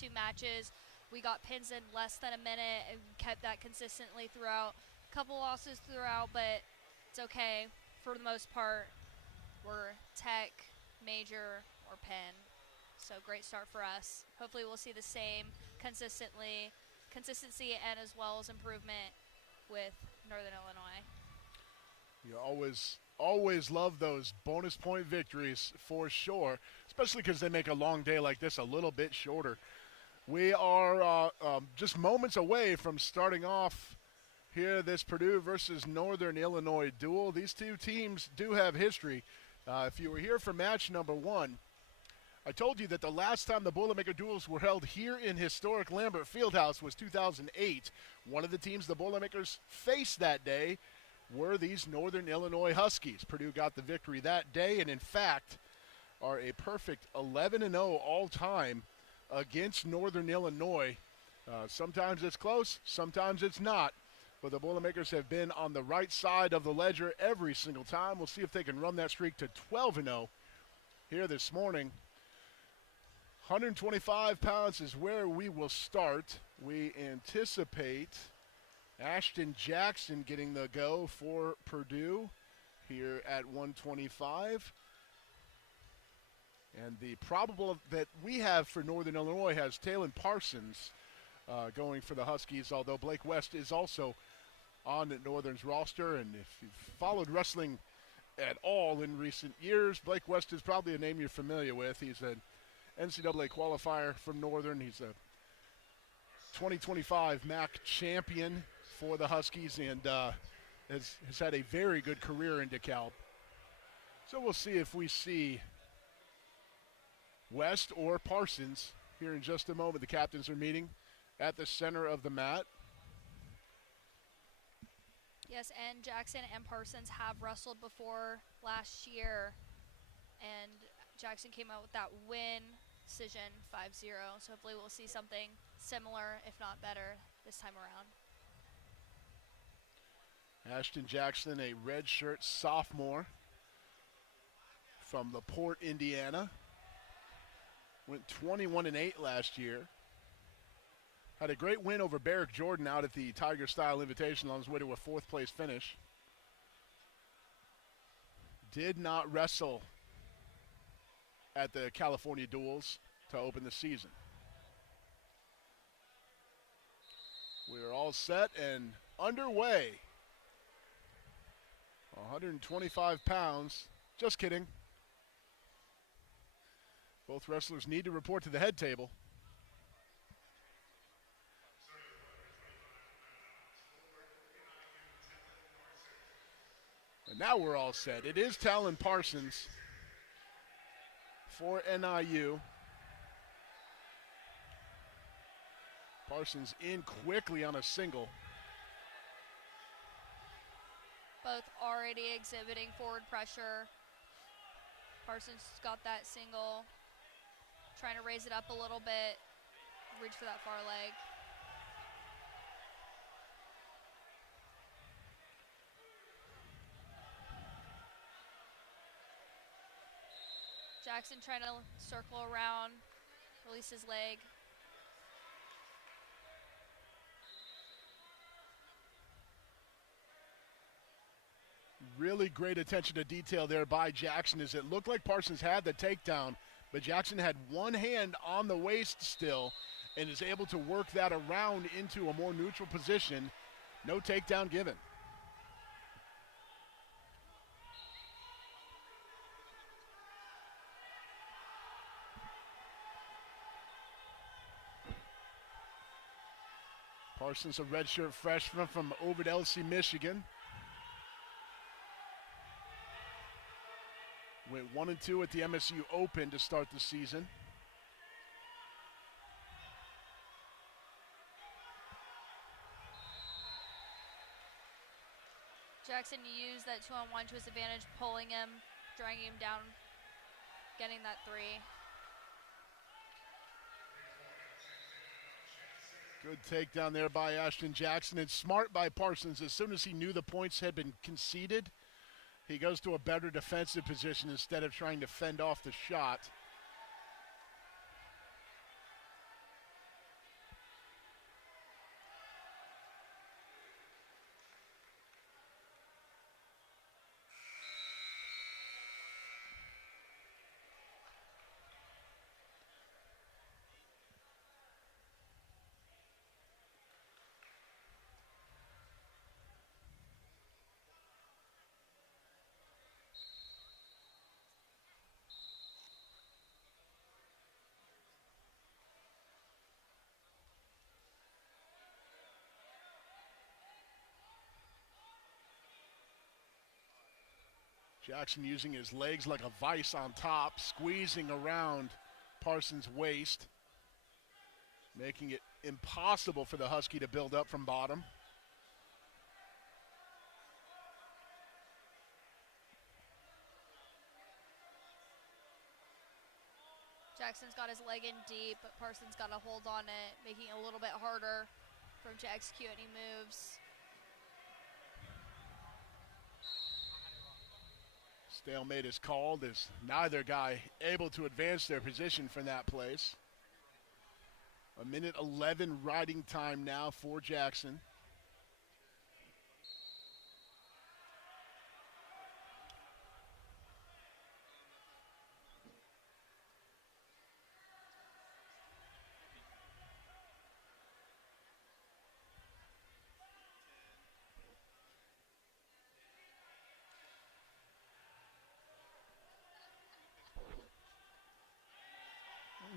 last 2 matches. We got pins in less than a minute and kept that consistently throughout. A couple losses throughout, but it's okay. For the most part, we're tech, major, or pin. So great start for us. Hopefully we'll see the same consistency and as well as improvement with Northern Illinois. You always love those bonus point victories for sure, especially because they make a long day like this a little bit shorter. We are just moments away from starting off here this Purdue versus Northern Illinois duel. These two teams do have history. If you were here for match number 1, I told you that the last time the Boilermaker duels were held here in historic Lambert Fieldhouse was 2008. One of the teams the Boilermakers faced that day were these Northern Illinois Huskies. Purdue got the victory that day and, in fact, are a perfect 11-0 all-time against Northern Illinois. Sometimes it's close, sometimes it's not. But the Boilermakers have been on the right side of the ledger every single time. We'll see if they can run that streak to 12-0 here this morning. 125 pounds is where we will start. We anticipate Ashton Jackson getting the go for Purdue here at 125. And the probable that we have for Northern Illinois has Talon Parsons going for the Huskies, although Blake West is also on Northern's roster. And if you've followed wrestling at all in recent years, Blake West is probably a name you're familiar with. He's an NCAA qualifier from Northern. He's a 2025 MAC champion for the Huskies and has had a very good career in DeKalb. So we'll see if we see West or Parsons here in just a moment. The captains are meeting at the center of the mat. Yes, and Jackson and Parsons have wrestled before last year, and Jackson came out with that win decision 5-0, so hopefully we'll see something similar, if not better, this time around. Ashton Jackson, a redshirt sophomore from LaPorte, Indiana. Went 21-8 last year. Had a great win over Barrick Jordan out at the Tiger Style Invitational on his way to a 4th place finish. Did not wrestle at the California Duels to open the season. We are all set and underway. 125 pounds. Just kidding. Both wrestlers need to report to the head table. And now we're all set. It is Talon Parsons for NIU. Parsons in quickly on a single. Both already exhibiting forward pressure. Parsons got that single, trying to raise it up a little bit, reach for that far leg. Jackson trying to circle around, release his leg. Really great attention to detail there by Jackson, as it looked like Parsons had the takedown, but Jackson had one hand on the waist still and is able to work that around into a more neutral position. No takedown given. Parsons, a redshirt freshman from over to LC, Michigan. Went 1-2 at the MSU Open to start the season. Jackson used that 2-on-1 to his advantage, pulling him, dragging him down, getting that 3. Good takedown there by Ashton Jackson, and smart by Parsons. As soon as he knew the points had been conceded, he goes to a better defensive position instead of trying to fend off the shot. Jackson using his legs like a vice on top, squeezing around Parsons' waist, making it impossible for the Husky to build up from bottom. Jackson's got his leg in deep, but Parsons got a hold on it, making it a little bit harder for him to execute any moves. Stalemate is called as neither guy able to advance their position from that place. 1:11 riding time now for Jackson.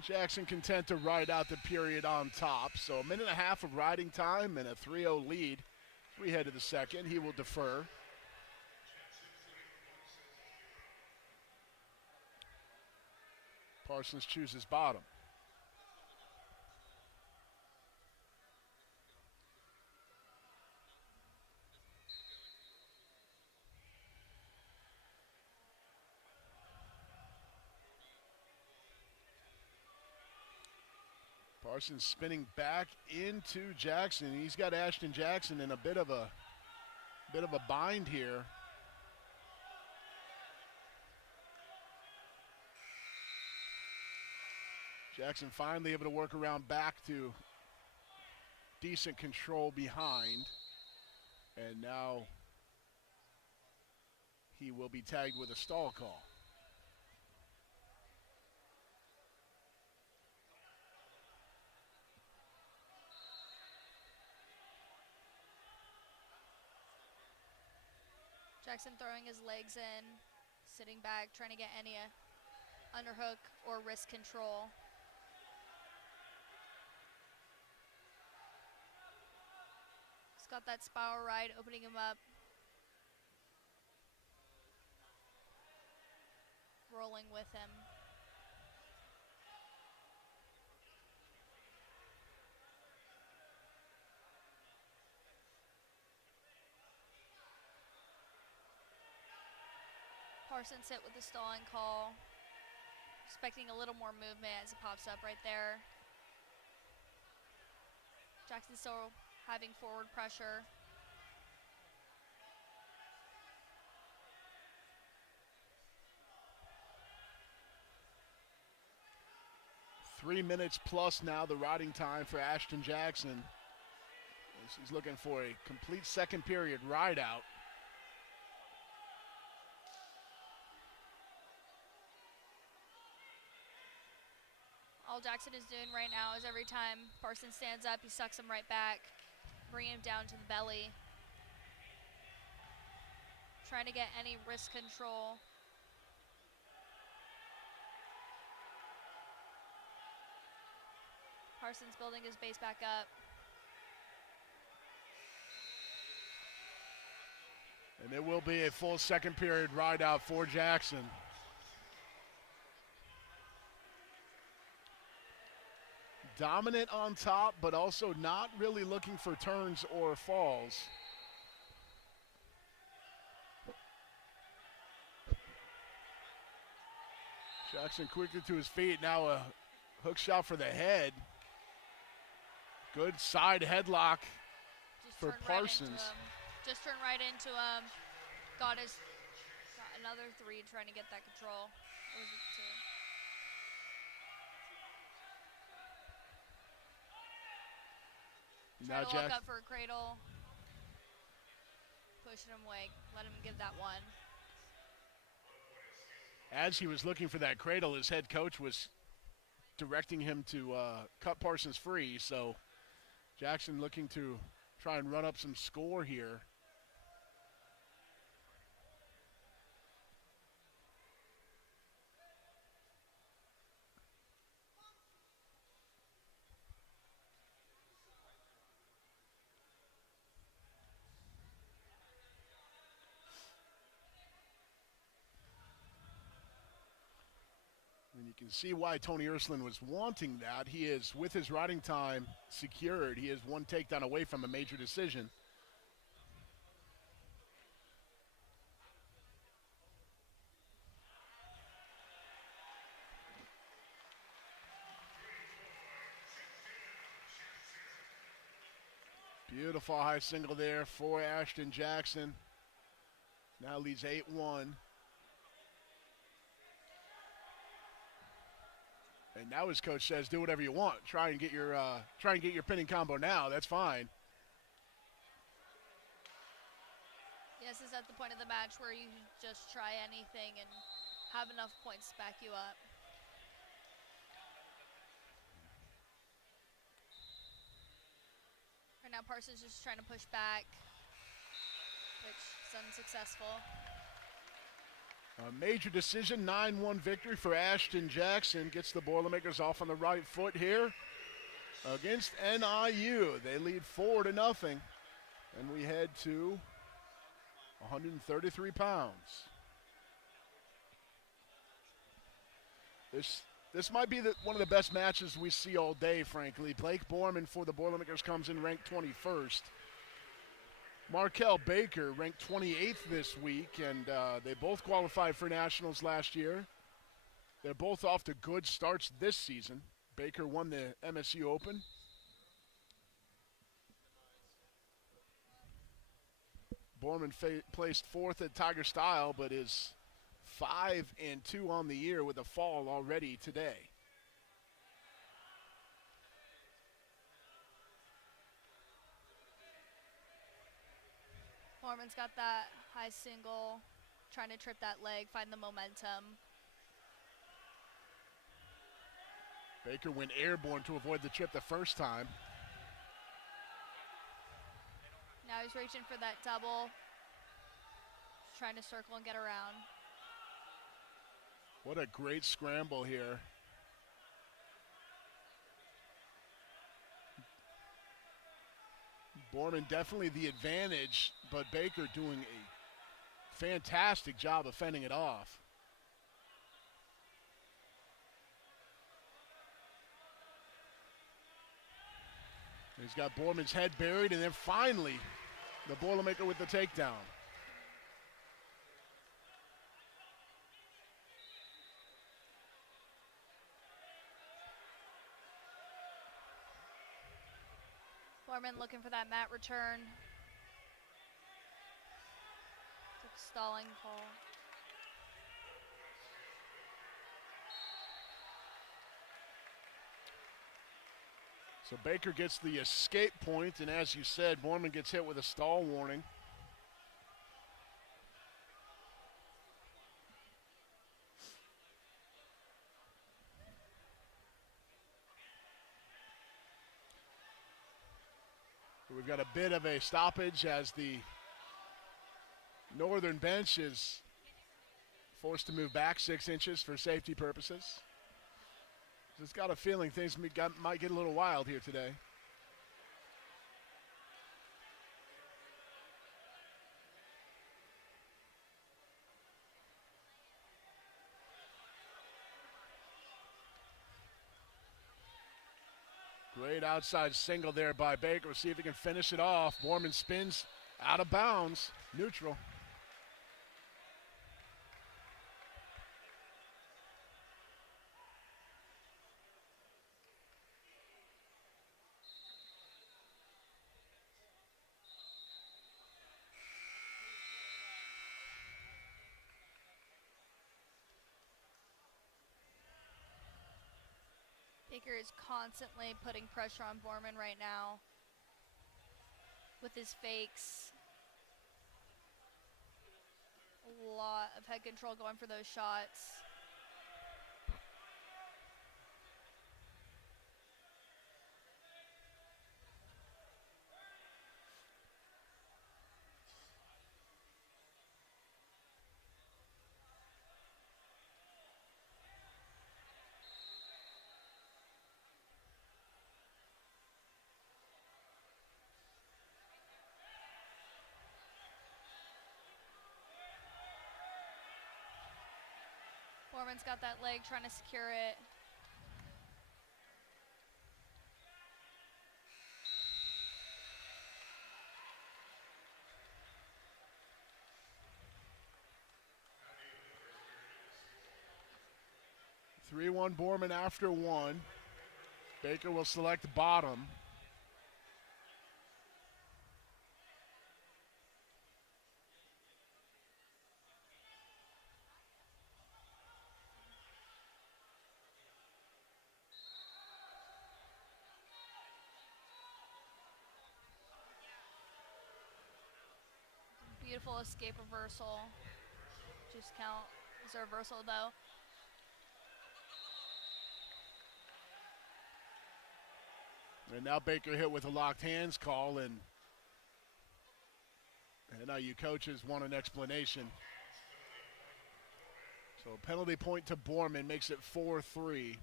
Jackson content to ride out the period on top. So 1.5 of riding time and a 3-0 lead. 3 head of the second. He will defer. Parsons chooses bottom. Parsons spinning back into Jackson. He's got Ashton Jackson in a bit of a bind here. Jackson finally able to work around back to decent control behind. And now he will be tagged with a stall call. Jackson throwing his legs in, sitting back, trying to get any underhook or wrist control. He's got that spiral ride opening him up. Rolling with him. Parsons hit with the stalling call. Expecting a little more movement as it pops up right there. Jackson still having forward pressure. Three minutes plus now the riding time for Ashton Jackson. He's looking for a complete second period ride out. All Jackson is doing right now is every time Parsons stands up, he sucks him right back, bringing him down to the belly. Trying to get any wrist control. Parsons building his base back up. And there will be a full second period ride out for Jackson. Dominant on top, but also not really looking for turns or falls. Jackson quickly to his feet. Now a hook shot for the head. Good side headlock for Parsons. Just turned right into him. Got another 3 trying to get that control. Or was it 2? Trying to look up for a cradle. Pushing him away. Let him give that one. As he was looking for that cradle, his head coach was directing him to cut Parsons free. So Jackson looking to try and run up some score here. You can see why Tony Ursuline was wanting that. He is, with his riding time secured, he is one takedown away from a major decision. Beautiful high single there for Ashton Jackson. Now leads 8-1. And now his coach says, do whatever you want. Try and get your pinning combo now. That's fine. Yes, it's at the point of the match where you just try anything and have enough points to back you up. Right now, Parsons just trying to push back, which is unsuccessful. A major decision, 9-1 victory for Ashton Jackson. Gets the Boilermakers off on the right foot here against NIU. They lead 4-0, and we head to 133 pounds. This might be one of the best matches we see all day, frankly. Blake Borman for the Boilermakers comes in ranked 21st. Markel Baker ranked 28th this week, and they both qualified for nationals last year. They're both off to good starts this season. Baker won the MSU Open. Borman placed 4th at Tiger Style, but is 5-2 on the year with a fall already today. Borman's got that high single, trying to trip that leg, find the momentum. Baker went airborne to avoid the trip the first time. Now he's reaching for that double, trying to circle and get around. What a great scramble here. Borman definitely the advantage, but Baker doing a fantastic job of fending it off. He's got Borman's head buried, and then finally the Boilermaker with the takedown. Borman looking for that mat return. Took a stalling call. So Baker gets the escape point, and as you said, Borman gets hit with a stall warning. We've got a bit of a stoppage as the northern bench is forced to move back 6 inches for safety purposes. Just got a feeling things might get a little wild here today. Great outside single there by Baker. We'll see if he can finish it off. Borman spins out of bounds, neutral. Baker is constantly putting pressure on Borman right now with his fakes. A lot of head control going for those shots. Borman's got that leg trying to secure it. (3-1) Borman after one. Baker will select bottom. Beautiful escape reversal. Just count as a reversal though. And now Baker hit with a locked hands call, and NIU coaches want an explanation. So a penalty point to Borman makes it 4-3.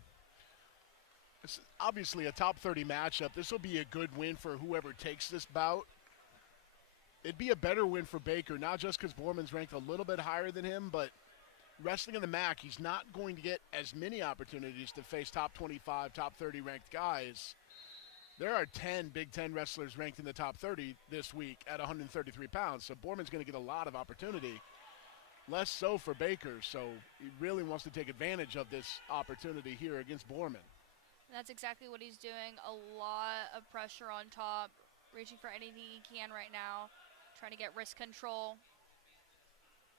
This is obviously a top 30 matchup. This will be a good win for whoever takes this bout. It'd be a better win for Baker, not just because Borman's ranked a little bit higher than him, but wrestling in the MAC, he's not going to get as many opportunities to face top 25, top 30 ranked guys. There are 10 Big Ten wrestlers ranked in the top 30 this week at 133 pounds, so Borman's going to get a lot of opportunity. Less so for Baker, so he really wants to take advantage of this opportunity here against Borman. And that's exactly what he's doing. A lot of pressure on top, reaching for anything he can right now, trying to get wrist control.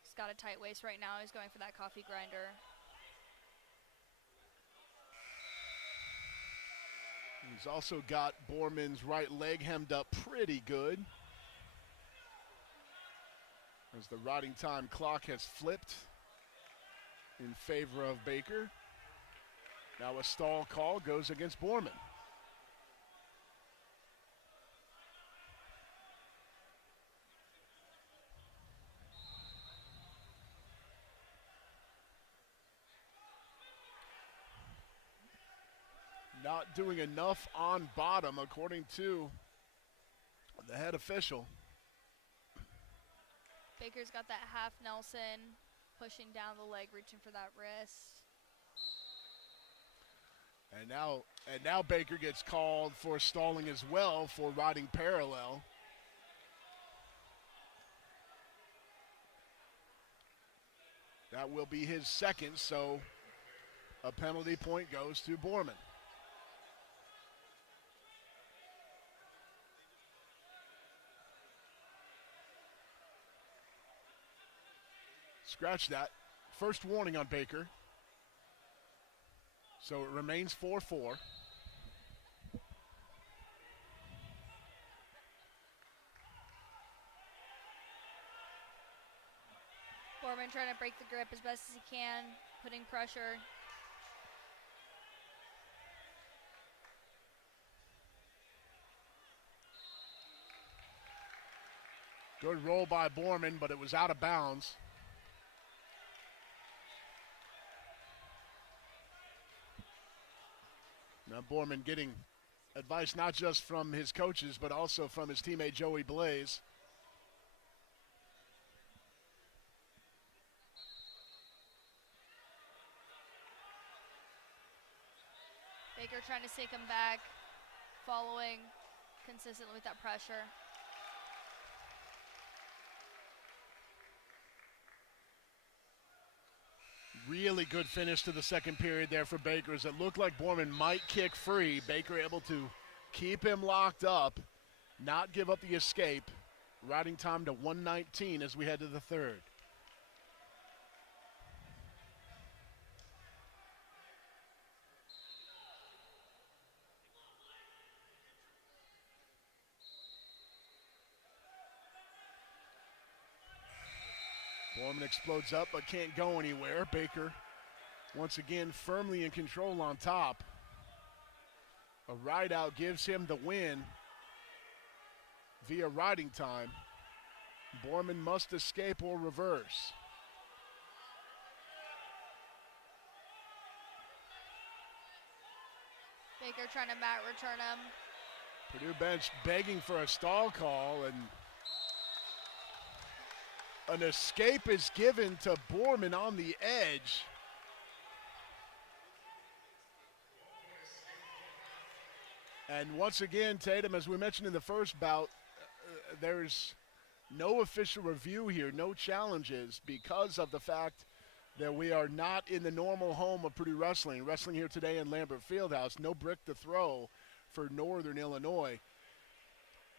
He's got a tight waist right now. He's going for that coffee grinder. He's also got Borman's right leg hemmed up pretty good, as the riding time clock has flipped in favor of Baker. Now a stall call goes against Borman. Not doing enough on bottom, according to the head official. Baker's got that half Nelson, pushing down the leg, reaching for that wrist. And now Baker gets called for stalling as well for riding parallel. That will be his second, so a penalty point goes to Borman. Scratch that. First warning on Baker. So it remains 4-4. Borman trying to break the grip as best as he can, putting pressure. Good roll by Borman, but it was out of bounds. Now Borman getting advice not just from his coaches, but also from his teammate Joey Blaze. Baker trying to sink him back, following consistently with that pressure. Really good finish to the second period there for Baker, as it looked like Borman might kick free. Baker able to keep him locked up, not give up the escape. Riding time to 1:19 as we head to the third. Borman explodes up but can't go anywhere. Baker once again firmly in control on top. A ride out gives him the win via riding time. Borman must escape or reverse. Baker trying to mat return him. Purdue bench begging for a stall call, and an escape is given to Borman on the edge. And once again, Tatum, as we mentioned in the first bout, there's no official review here, no challenges, because of the fact that we are not in the normal home of Purdue Wrestling. Wrestling here today in Lambert Fieldhouse. No brick to throw for Northern Illinois.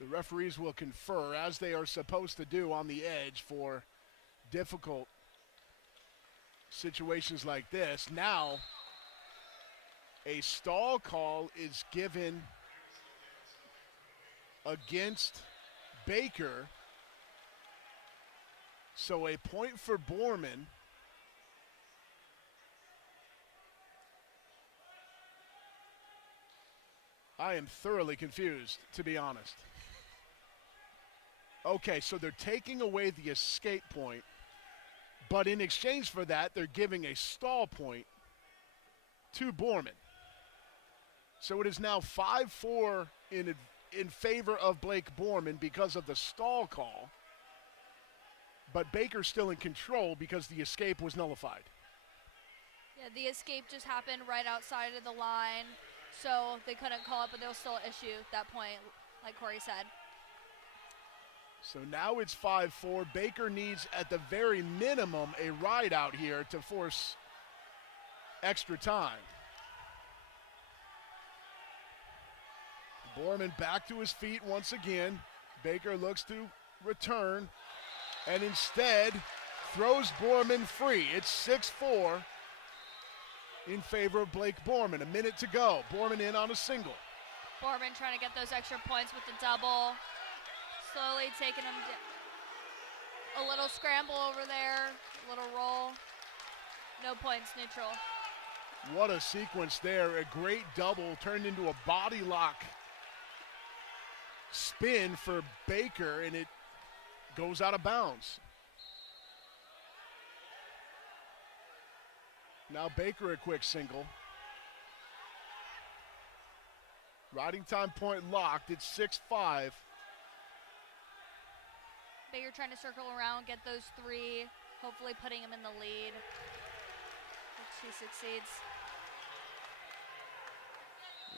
The referees will confer, as they are supposed to do, on the edge for difficult situations like this. Now, a stall call is given against Baker. So a point for Borman. I am thoroughly confused, to be honest. Okay, so they're taking away the escape point, but in exchange for that, they're giving a stall point to Borman. So it is now 5-4 in favor of Blake Borman because of the stall call, but Baker's still in control because the escape was nullified. Yeah, the escape just happened right outside of the line, so they couldn't call it, but they'll still issue that point, like Corey said. So now it's 5-4. Baker needs, at the very minimum, a ride out here to force extra time. Borman back to his feet once again. Baker looks to return and instead throws Borman free. It's 6-4 in favor of Blake Borman. A minute to go. Borman in on a single. Borman trying to get those extra points with the double. Slowly taking him a little scramble over there, a little roll. No points, neutral. What a sequence there. A great double turned into a body lock spin for Baker, and it goes out of bounds. Now Baker a quick single. Riding time point locked. It's 6-5. Baker trying to circle around, get those three, hopefully putting him in the lead. If she succeeds.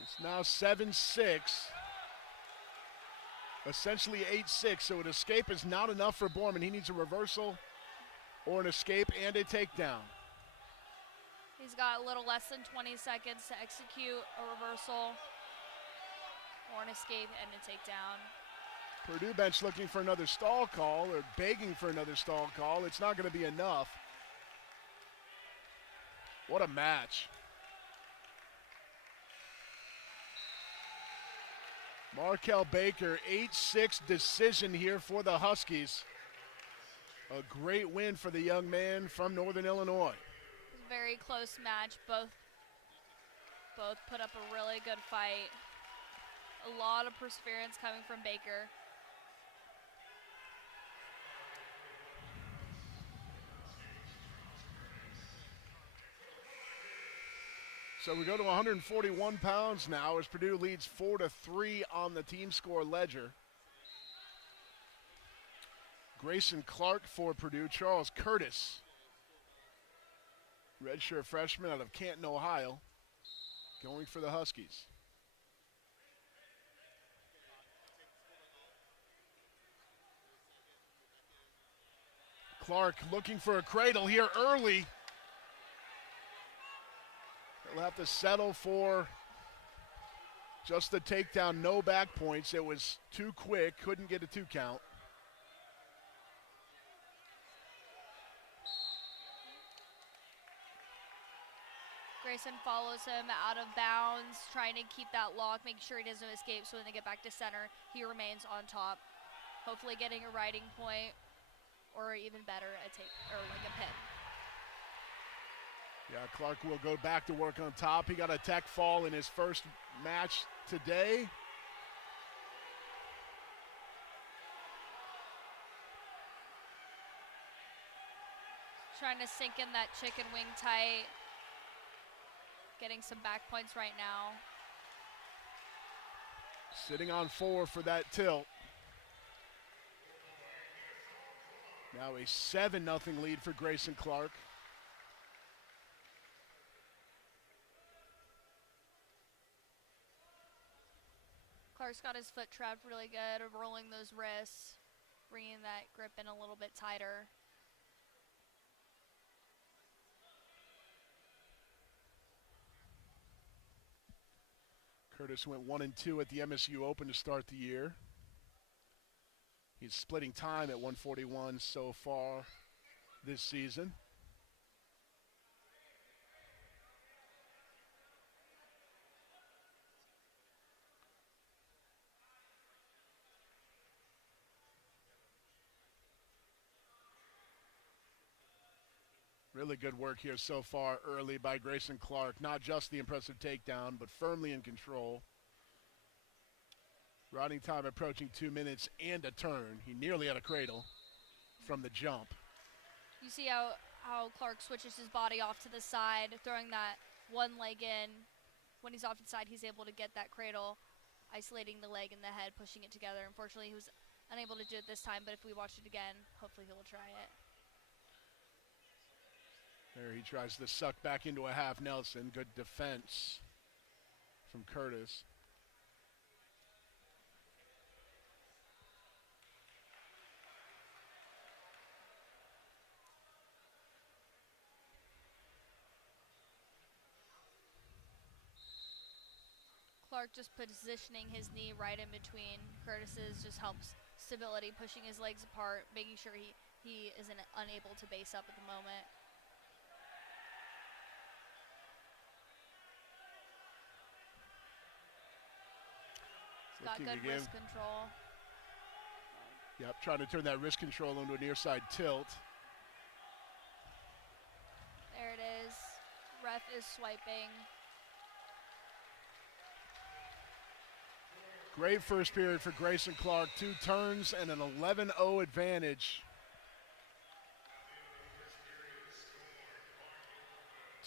It's now 7-6. Essentially 8-6, so an escape is not enough for Borman. He needs a reversal or an escape and a takedown. He's got a little less than 20 seconds to execute a reversal or an escape and a takedown. Purdue bench looking for another stall call or begging for another stall call. It's not going to be enough. What a match. Markel Baker, 8-6 decision here for the Huskies. A great win for the young man from Northern Illinois. Very close match. Both put up a really good fight. A lot of perseverance coming from Baker. So we go to 141 pounds now as Purdue leads 4-3 on the team score ledger. Grayson Clark for Purdue. Charles Curtis, redshirt freshman out of Canton, Ohio, going for the Huskies. Clark looking for a cradle here early. He'll have to settle for just the takedown, no back points. It was too quick, couldn't get a 2 count. Grayson follows him out of bounds, trying to keep that lock, make sure he doesn't escape, so when they get back to center, he remains on top. Hopefully getting a riding point, or even better, like a pin. Yeah, Clark will go back to work on top. He got a tech fall in his first match today. Trying to sink in that chicken wing tight. Getting some back points right now. Sitting on 4 for that tilt. Now a 7-0 lead for Grayson Clark. Clark's got his foot trapped really good, rolling those wrists, bringing that grip in a little bit tighter. Curtis went 1-2 at the MSU Open to start the year. He's splitting time at 141 so far this season. Really good work here so far early by Grayson Clark. Not just the impressive takedown, but firmly in control. Riding time approaching 2 minutes and a turn. He nearly had a cradle from the jump. You see how Clark switches his body off to the side, throwing that one leg in. When he's off to the side, he's able to get that cradle, isolating the leg and the head, pushing it together. Unfortunately, he was unable to do it this time, but if we watch it again, hopefully he'll try it. There he tries to suck back into a half Nelson. Good defense from Curtis. Clark just positioning his knee right in between Curtis's just helps stability, pushing his legs apart, making sure he isn't unable to base up at the moment. Got good wrist control. Yep, trying to turn that wrist control into a near side tilt. There it is. Ref is swiping. Great first period for Grayson Clark. 2 turns and an 11-0 advantage.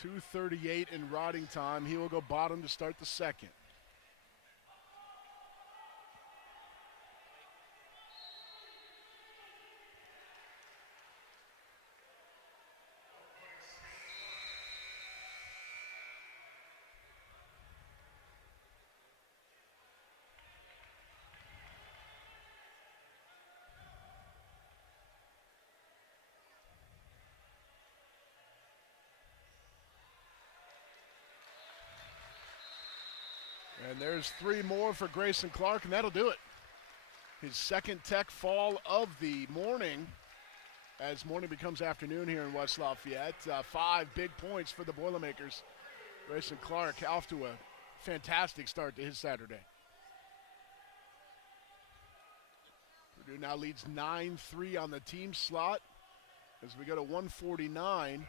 2:38 in riding time. He will go bottom to start the second. And there's 3 more for Grayson Clark, and that'll do it. His second tech fall of the morning, as morning becomes afternoon here in West Lafayette. 5 big points for the Boilermakers. Grayson Clark off to a fantastic start to his Saturday. Purdue now leads 9-3 on the team slot as we go to 149.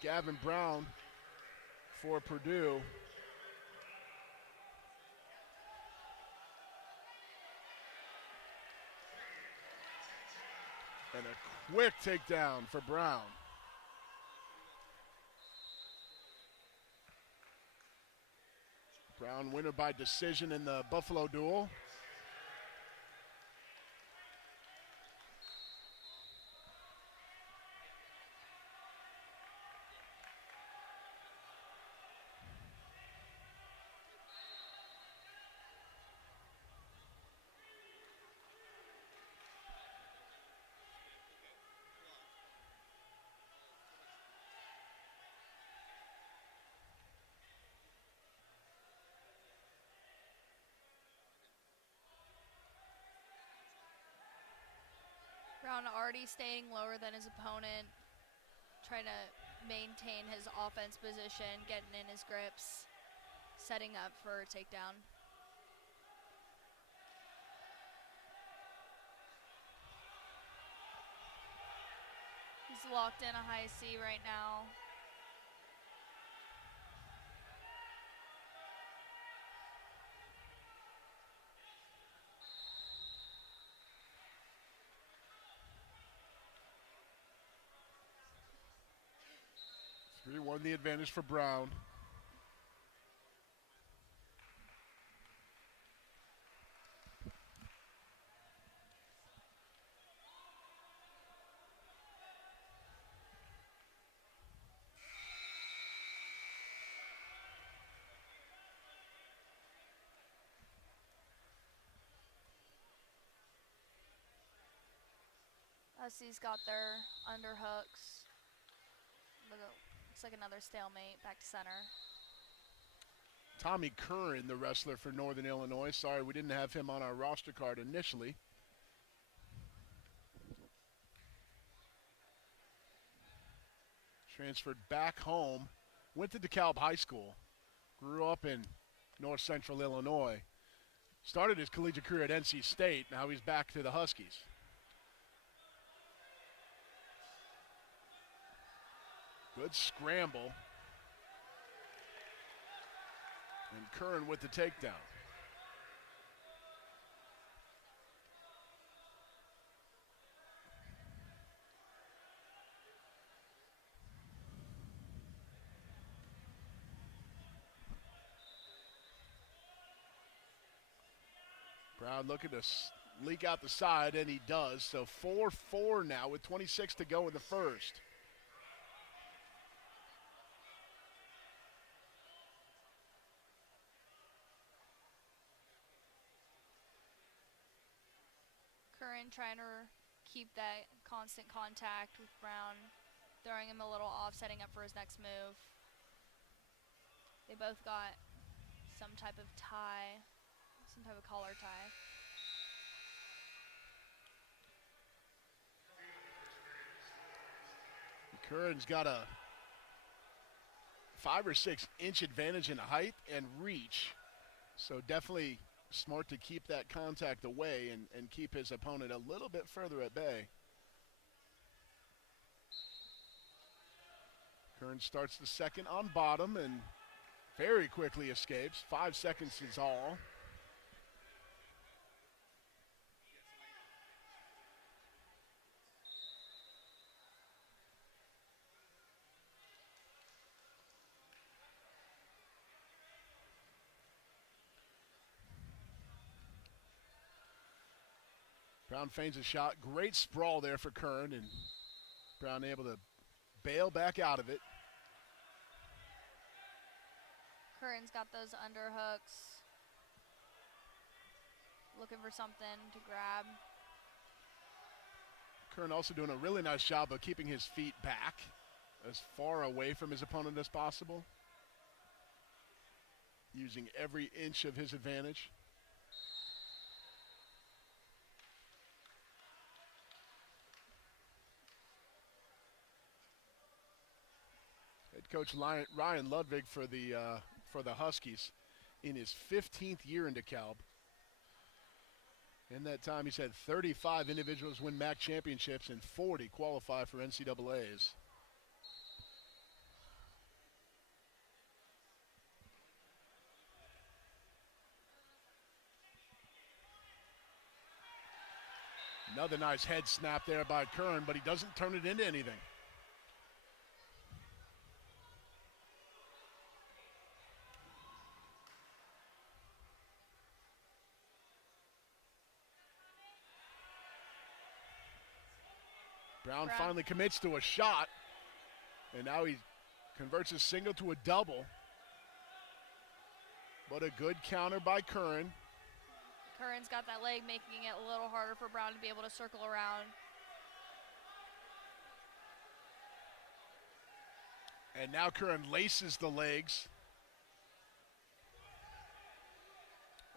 Gavin Brown for Purdue. And a quick takedown for Brown. Brown winner by decision in the Buffalo duel. Brown already staying lower than his opponent, trying to maintain his offense position, getting in his grips, setting up for a takedown. He's locked in a high C right now. Won the advantage for Brown. Huskies got their underhooks. But it looks like another stalemate. Back to center. Tommy Curran, the wrestler for Northern Illinois. Sorry we didn't have him on our roster card initially. Transferred back home. Went to DeKalb High School. Grew up in North Central Illinois. Started his collegiate career at NC State. Now he's back to the Huskies. Good scramble. And Curran with the takedown. Brown looking to leak out the side, and he does. So 4-4 now with 26 to go in the first. Curran trying to keep that constant contact with Brown, throwing him a little off, setting up for his next move. They both got some type of tie, some type of collar tie. Curran's got a 5 or 6 inch advantage in height and reach. So definitely smart to keep that contact away and keep his opponent a little bit further at bay. Curran starts the second on bottom and very quickly escapes. 5 seconds is all. Brown feigns a shot. Great sprawl there for Curran, and Brown able to bail back out of it. Curran's got those underhooks. Looking for something to grab. Curran also doing a really nice job of keeping his feet back as far away from his opponent as possible. Using every inch of his advantage. Head coach Ryan Ludwig for the Huskies in his 15th year in DeKalb. In that time, he's had 35 individuals win MAC championships and 40 qualify for NCAAs. Another nice head snap there by Curran, but he doesn't turn it into anything. Brown finally commits to a shot, and now he converts his single to a double. But a good counter by Curran. Curran's got that leg, making it a little harder for Brown to be able to circle around. And now Curran laces the legs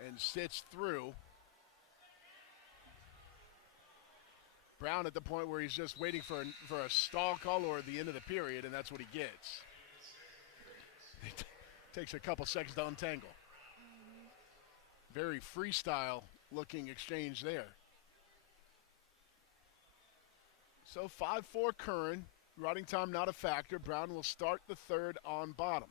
and sits through. Brown at the point where he's just waiting for a stall call or the end of the period, and that's what he gets. It takes a couple seconds to untangle. Very freestyle looking exchange there. So 5-4 Curran. Riding time not a factor. Brown will start the third on bottom.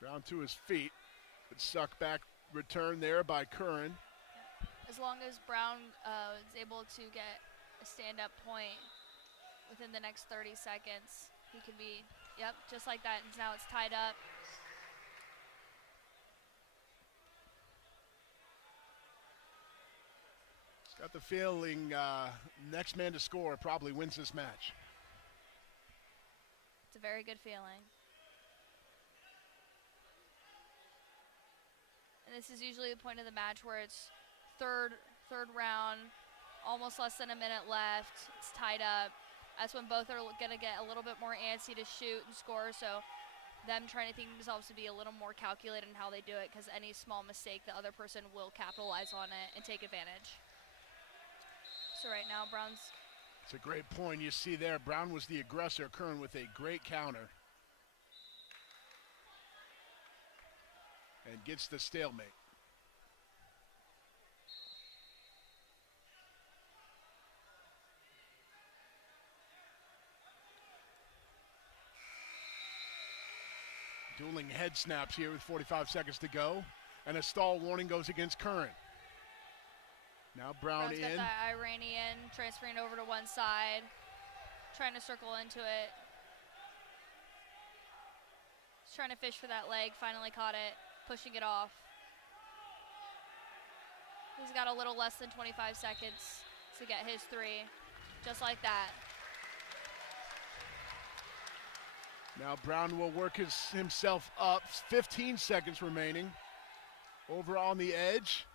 Brown to his feet. Good suck back return there by Curran. As long as Brown is able to get a stand-up point within the next 30 seconds, he could be, yep, just like that. And now it's tied up. Got the feeling next man to score probably wins this match. It's a very good feeling. And this is usually the point of the match where it's third round, almost less than a minute left. It's tied up. That's when both are going to get a little bit more antsy to shoot and score. So them trying to think themselves to be a little more calculated in how they do it, because any small mistake, the other person will capitalize on it and take advantage. So right now, Brown's... It's a great point. You see there, Brown was the aggressor, Curran with a great counter. And gets the stalemate. Dueling head snaps here with 45 seconds to go. And a stall warning goes against Curran. Now Brown Brown's in. got that Iranian transferring over to one side, trying to circle into it. He's trying to fish for that leg, finally caught it, pushing it off. He's got a little less than 25 seconds to get his three, just like that. Now Brown will work himself up. 15 seconds remaining. Over on the edge.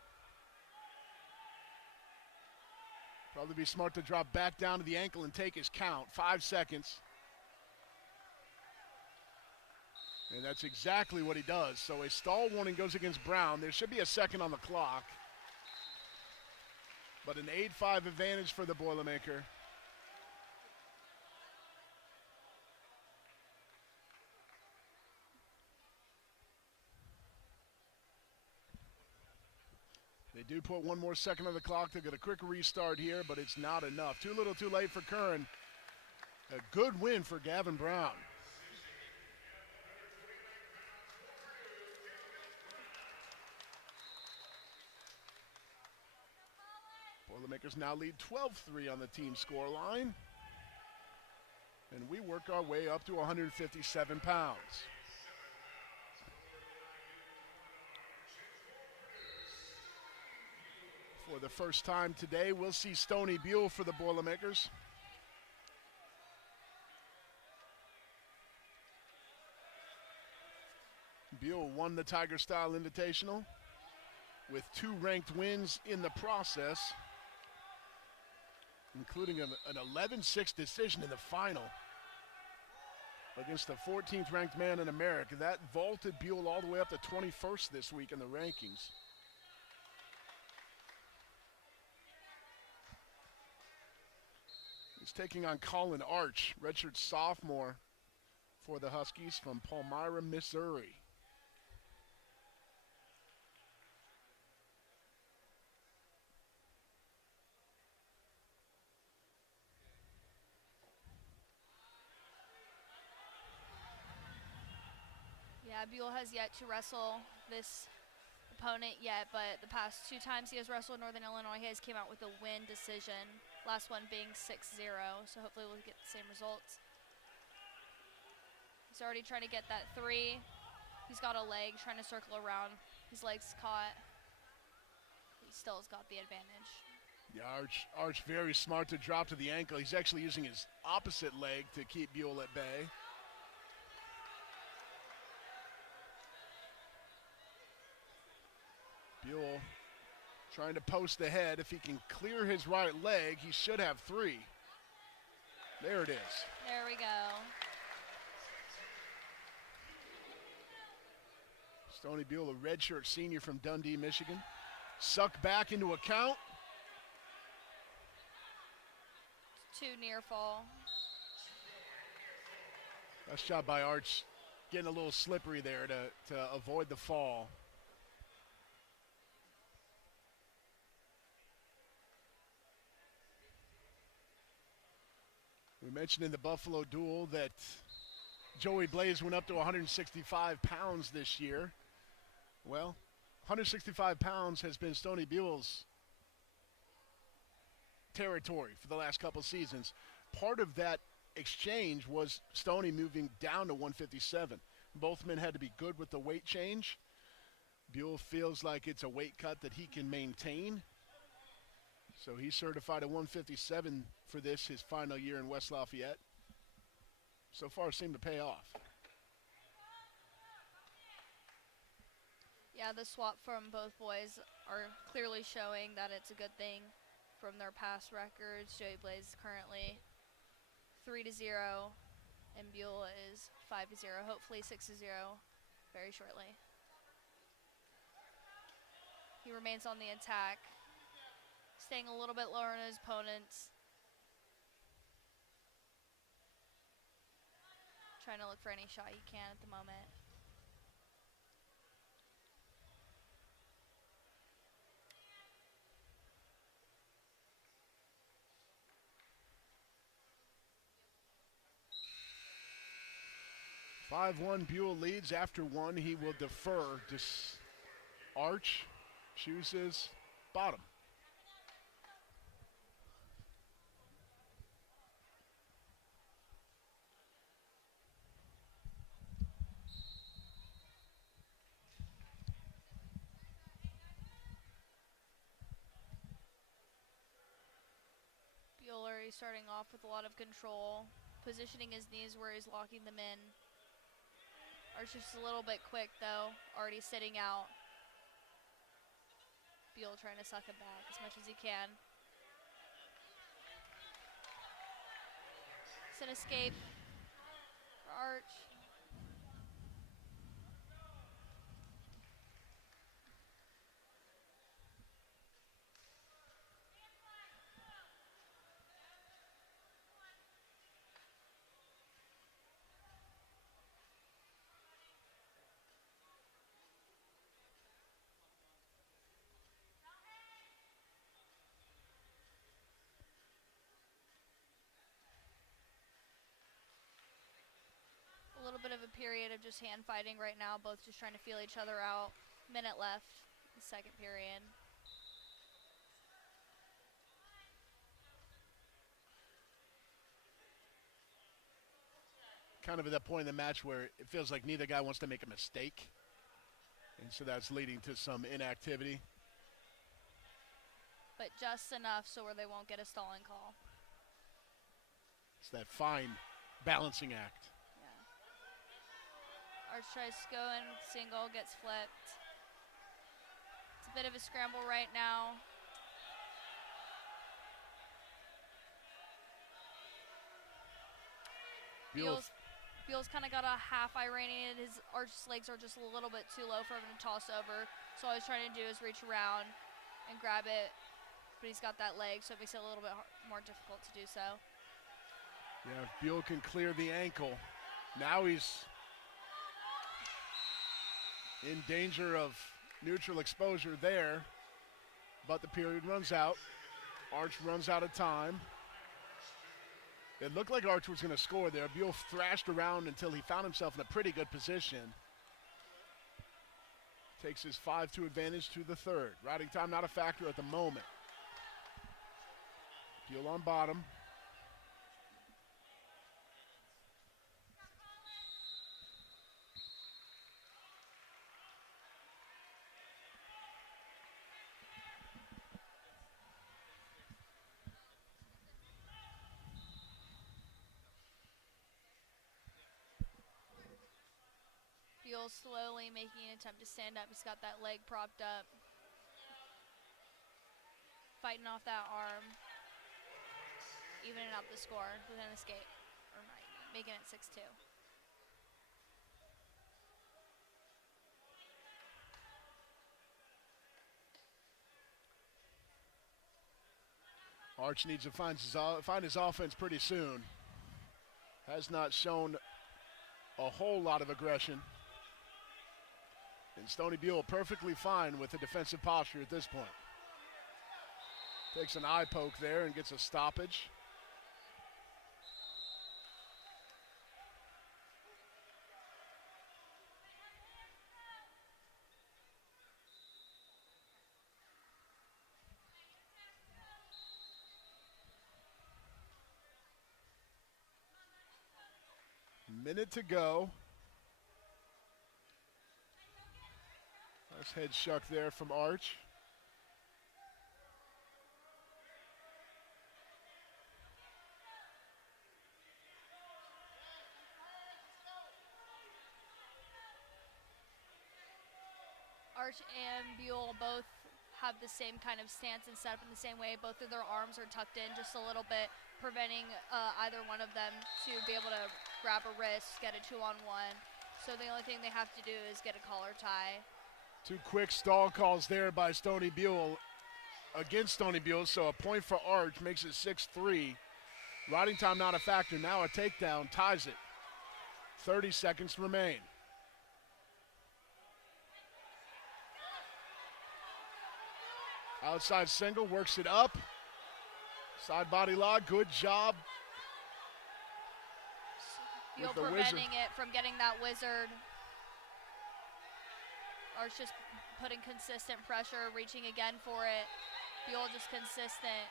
Probably be smart to drop back down to the ankle and take his count. 5 seconds. And that's exactly what he does. So a stall warning goes against Brown. There should be a second on the clock. But an 8-5 advantage for the Boilermaker. They do put one more second on the clock to get a quick restart here, but it's not enough. Too little too late for Curran. A good win for Gavin Brown. Boilermakers now lead 12-3 on the team score line. And we work our way up to 157 pounds. For the first time today, we'll see Stony Buell for the Boilermakers. Buell won the Tiger Style Invitational with 2 ranked wins in the process, including an 11-6 decision in the final against the 14th ranked man in America. That vaulted Buell all the way up to 21st this week in the rankings. He's taking on Colin Arch, redshirt sophomore for the Huskies from Palmyra, Missouri. Yeah, Buell has yet to wrestle this opponent yet, but the past 2 times he has wrestled Northern Illinois, he has came out with a win decision. Last one being 6-0, so hopefully we'll get the same results. He's already trying to get that 3. He's got a leg, trying to circle around. His leg's caught. He still has got the advantage. Yeah, Arch very smart to drop to the ankle. He's actually using his opposite leg to keep Buell at bay. Buell trying to post ahead. If he can clear his right leg, he should have 3. There it is. There we go. Stony Buell, a redshirt senior from Dundee, Michigan. Sucked back into a count. 2 near fall. Nice job by Arch, getting a little slippery there to avoid the fall. We mentioned in the Buffalo duel that Joey Blaze went up to 165 pounds this year. Well, 165 pounds has been Stony Buell's territory for the last couple seasons. Part of that exchange was Stony moving down to 157. Both men had to be good with the weight change. Buell feels like it's a weight cut that he can maintain. So he's certified at 157 for this, his final year in West Lafayette. So far, seemed to pay off. Yeah, the swap from both boys are clearly showing that it's a good thing from their past records. Joey Blaze currently 3-0, and Buell is 5-0. Hopefully 6-0 very shortly. He remains on the attack, staying a little bit lower than his opponents. Trying to look for any shot he can at the moment. (5-1) Buell leads. After one, he will defer. Arch chooses bottom. Bueller, he's starting off with a lot of control, positioning his knees where he's locking them in. Arch just a little bit quick though, already sitting out. Buell trying to suck it back as much as he can. It's an escape for Arch. A little bit of a period of just hand fighting right now, both just trying to feel each other out. Minute left, the second period. Kind of at that point in the match where it feels like neither guy wants to make a mistake. And so that's leading to some inactivity. But just enough so where they won't get a stalling call. It's that fine balancing act. Arch tries to go in, single, gets flipped. It's a bit of a scramble right now. Buell's kind of got a half Iranian. His Arch's legs are just a little bit too low for him to toss over. So all he's trying to do is reach around and grab it. But he's got that leg, so it makes it a little bit more difficult to do so. Yeah, if Buell can clear the ankle. Now he's in danger of neutral exposure there, but the period runs out. Arch runs out of time. It looked like Arch was going to score there. Buell thrashed around until he found himself in a pretty good position. Takes his 5-2 advantage to the third. Riding time not a factor at the moment. Buell on bottom. Buell slowly making an attempt to stand up. He's got that leg propped up. Fighting off that arm. Evening out the score with an escape. Or not even, making it 6-2. Arch needs to find his offense pretty soon. Has not shown a whole lot of aggression. And Stony Buell perfectly fine with the defensive posture at this point. Takes an eye poke there and gets a stoppage. Minute to go. Nice head shuck there from Arch. Arch and Buell both have the same kind of stance and set up in the same way. Both of their arms are tucked in just a little bit, preventing either one of them to be able to grab a wrist, get a 2-on-1. So the only thing they have to do is get a collar tie. 2 quick stall calls there by Stony Buell against Stony Buell, so a point for Arch makes it 6-3. Riding time not a factor. Now a takedown ties it. 30 seconds remain. Outside single, works it up. Side body lock, good job. Buell preventing it from getting that wizard. Arch just putting consistent pressure, reaching again for it. Buell just consistent.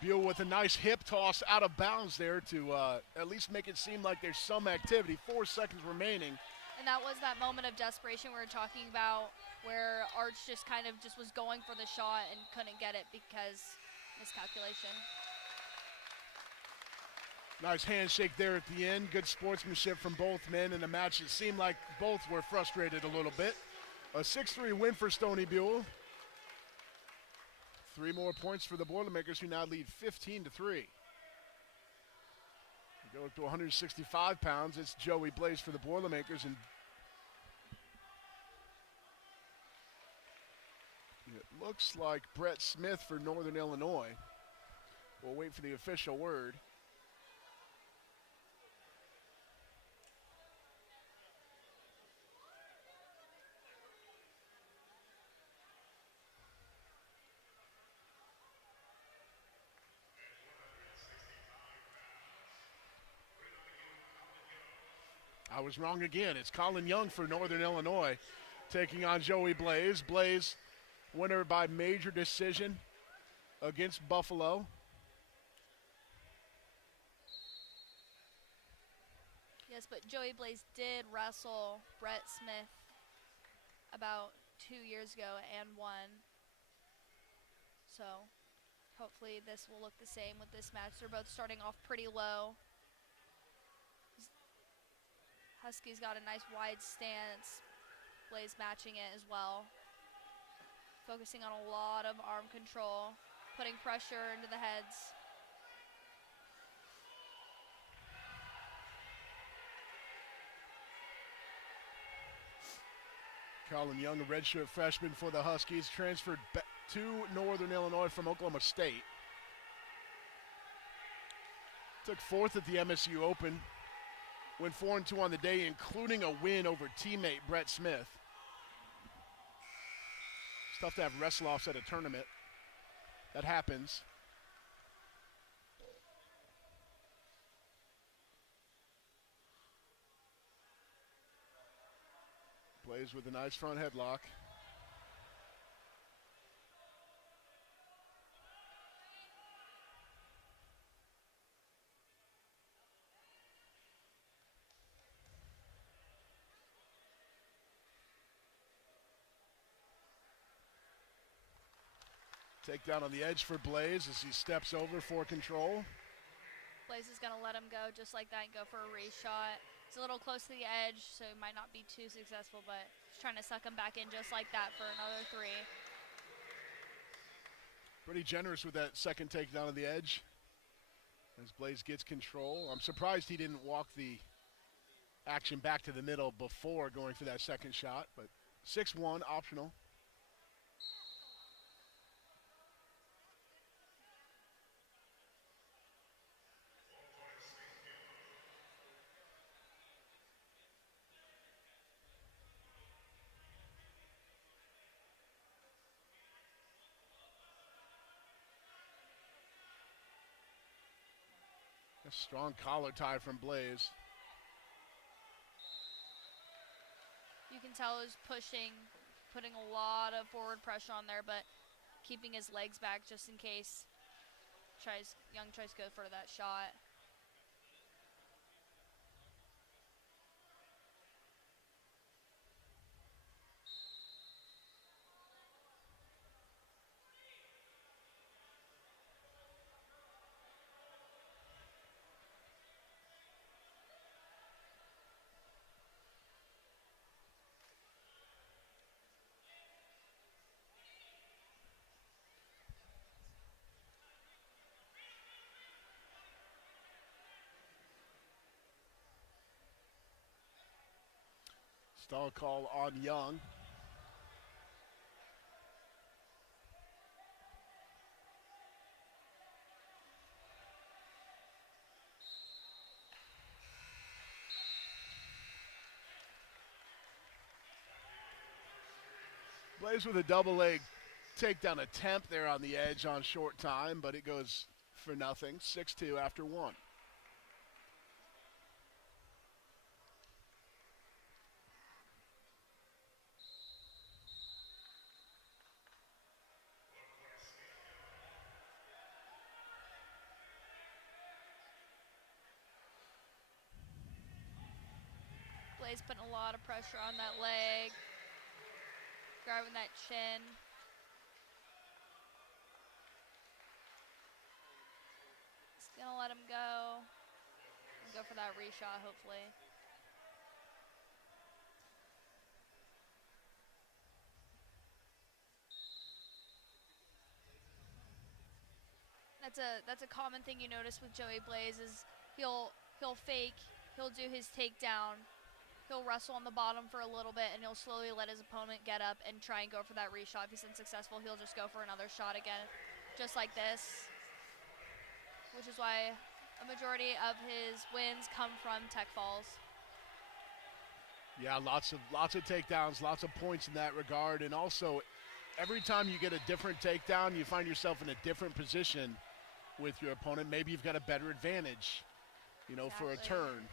Buell with a nice hip toss out of bounds there to at least make it seem like there's some activity. 4 seconds remaining. And that was that moment of desperation we were talking about where Arch just kind of just was going for the shot and couldn't get it because miscalculation. Nice handshake there at the end. Good sportsmanship from both men in a match that seemed like both were frustrated a little bit. A 6-3 win for Stony Buell. 3 more points for the Boilermakers, who now lead 15-3. Go up to 165 pounds. It's Joey Blaze for the Boilermakers, and it looks like Brett Smith for Northern Illinois. We'll wait for the official word. I was wrong again. It's Colin Young for Northern Illinois taking on Joey Blaze. Blaze, winner by major decision against Buffalo. Yes, but Joey Blaze did wrestle Brett Smith about 2 years ago and won. So hopefully this will look the same with this match. They're both starting off pretty low. Husky's got a nice wide stance. Blaze matching it as well. Focusing on a lot of arm control, putting pressure into the heads. Colin Young, a redshirt freshman for the Huskies, transferred back to Northern Illinois from Oklahoma State. Took 4th at the MSU Open. Went 4-2 on the day, including a win over teammate Brett Smith. It's tough to have wrestle-offs at a tournament. That happens. Plays with a nice front headlock. Takedown on the edge for Blaze as he steps over for control. Blaze is going to let him go just like that and go for a re-shot. It's a little close to the edge, so he might not be too successful, but he's trying to suck him back in just like that for another 3. Pretty generous with that second takedown on the edge as Blaze gets control. I'm surprised he didn't walk the action back to the middle before going for that second shot, but 6-1 optional. A strong collar tie from Blaze. You can tell he's pushing, putting a lot of forward pressure on there, but keeping his legs back just in case Young tries to go for that shot. Stall call on Young. Blaze with a double leg takedown attempt there on the edge on short time, but it goes for nothing. 6-2 after one. Blaze putting a lot of pressure on that leg, grabbing that chin. He's gonna let him go and go for that reshot, hopefully. That's a common thing you notice with Joey Blaze is he'll fake, he'll do his takedown, he'll wrestle on the bottom for a little bit, and he'll slowly let his opponent get up and try and go for that reshot. If he's unsuccessful, he'll just go for another shot again, just like this, which is why a majority of his wins come from tech falls. Yeah, lots of takedowns, lots of points in that regard, and also every time you get a different takedown, you find yourself in a different position with your opponent. Maybe you've got a better advantage, for a turn.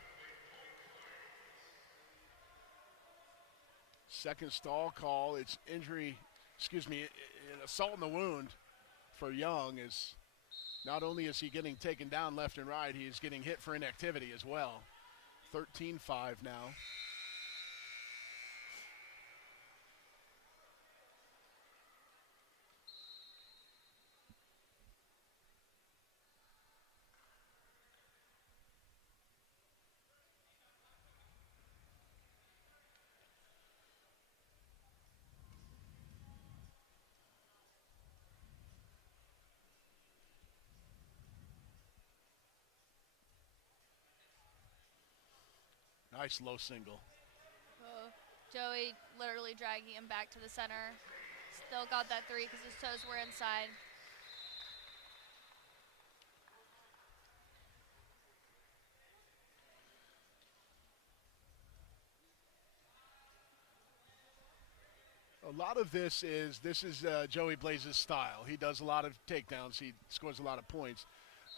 Second stall call. It's an assault in the wound for Young. Is not only is he getting taken down left and right, he is getting hit for inactivity as well. 13-5 now. Nice low single. Oh, Joey literally dragging him back to the center. Still got that three because his toes were inside. A lot of this is Joey Blaze's style. He does a lot of takedowns. He scores a lot of points.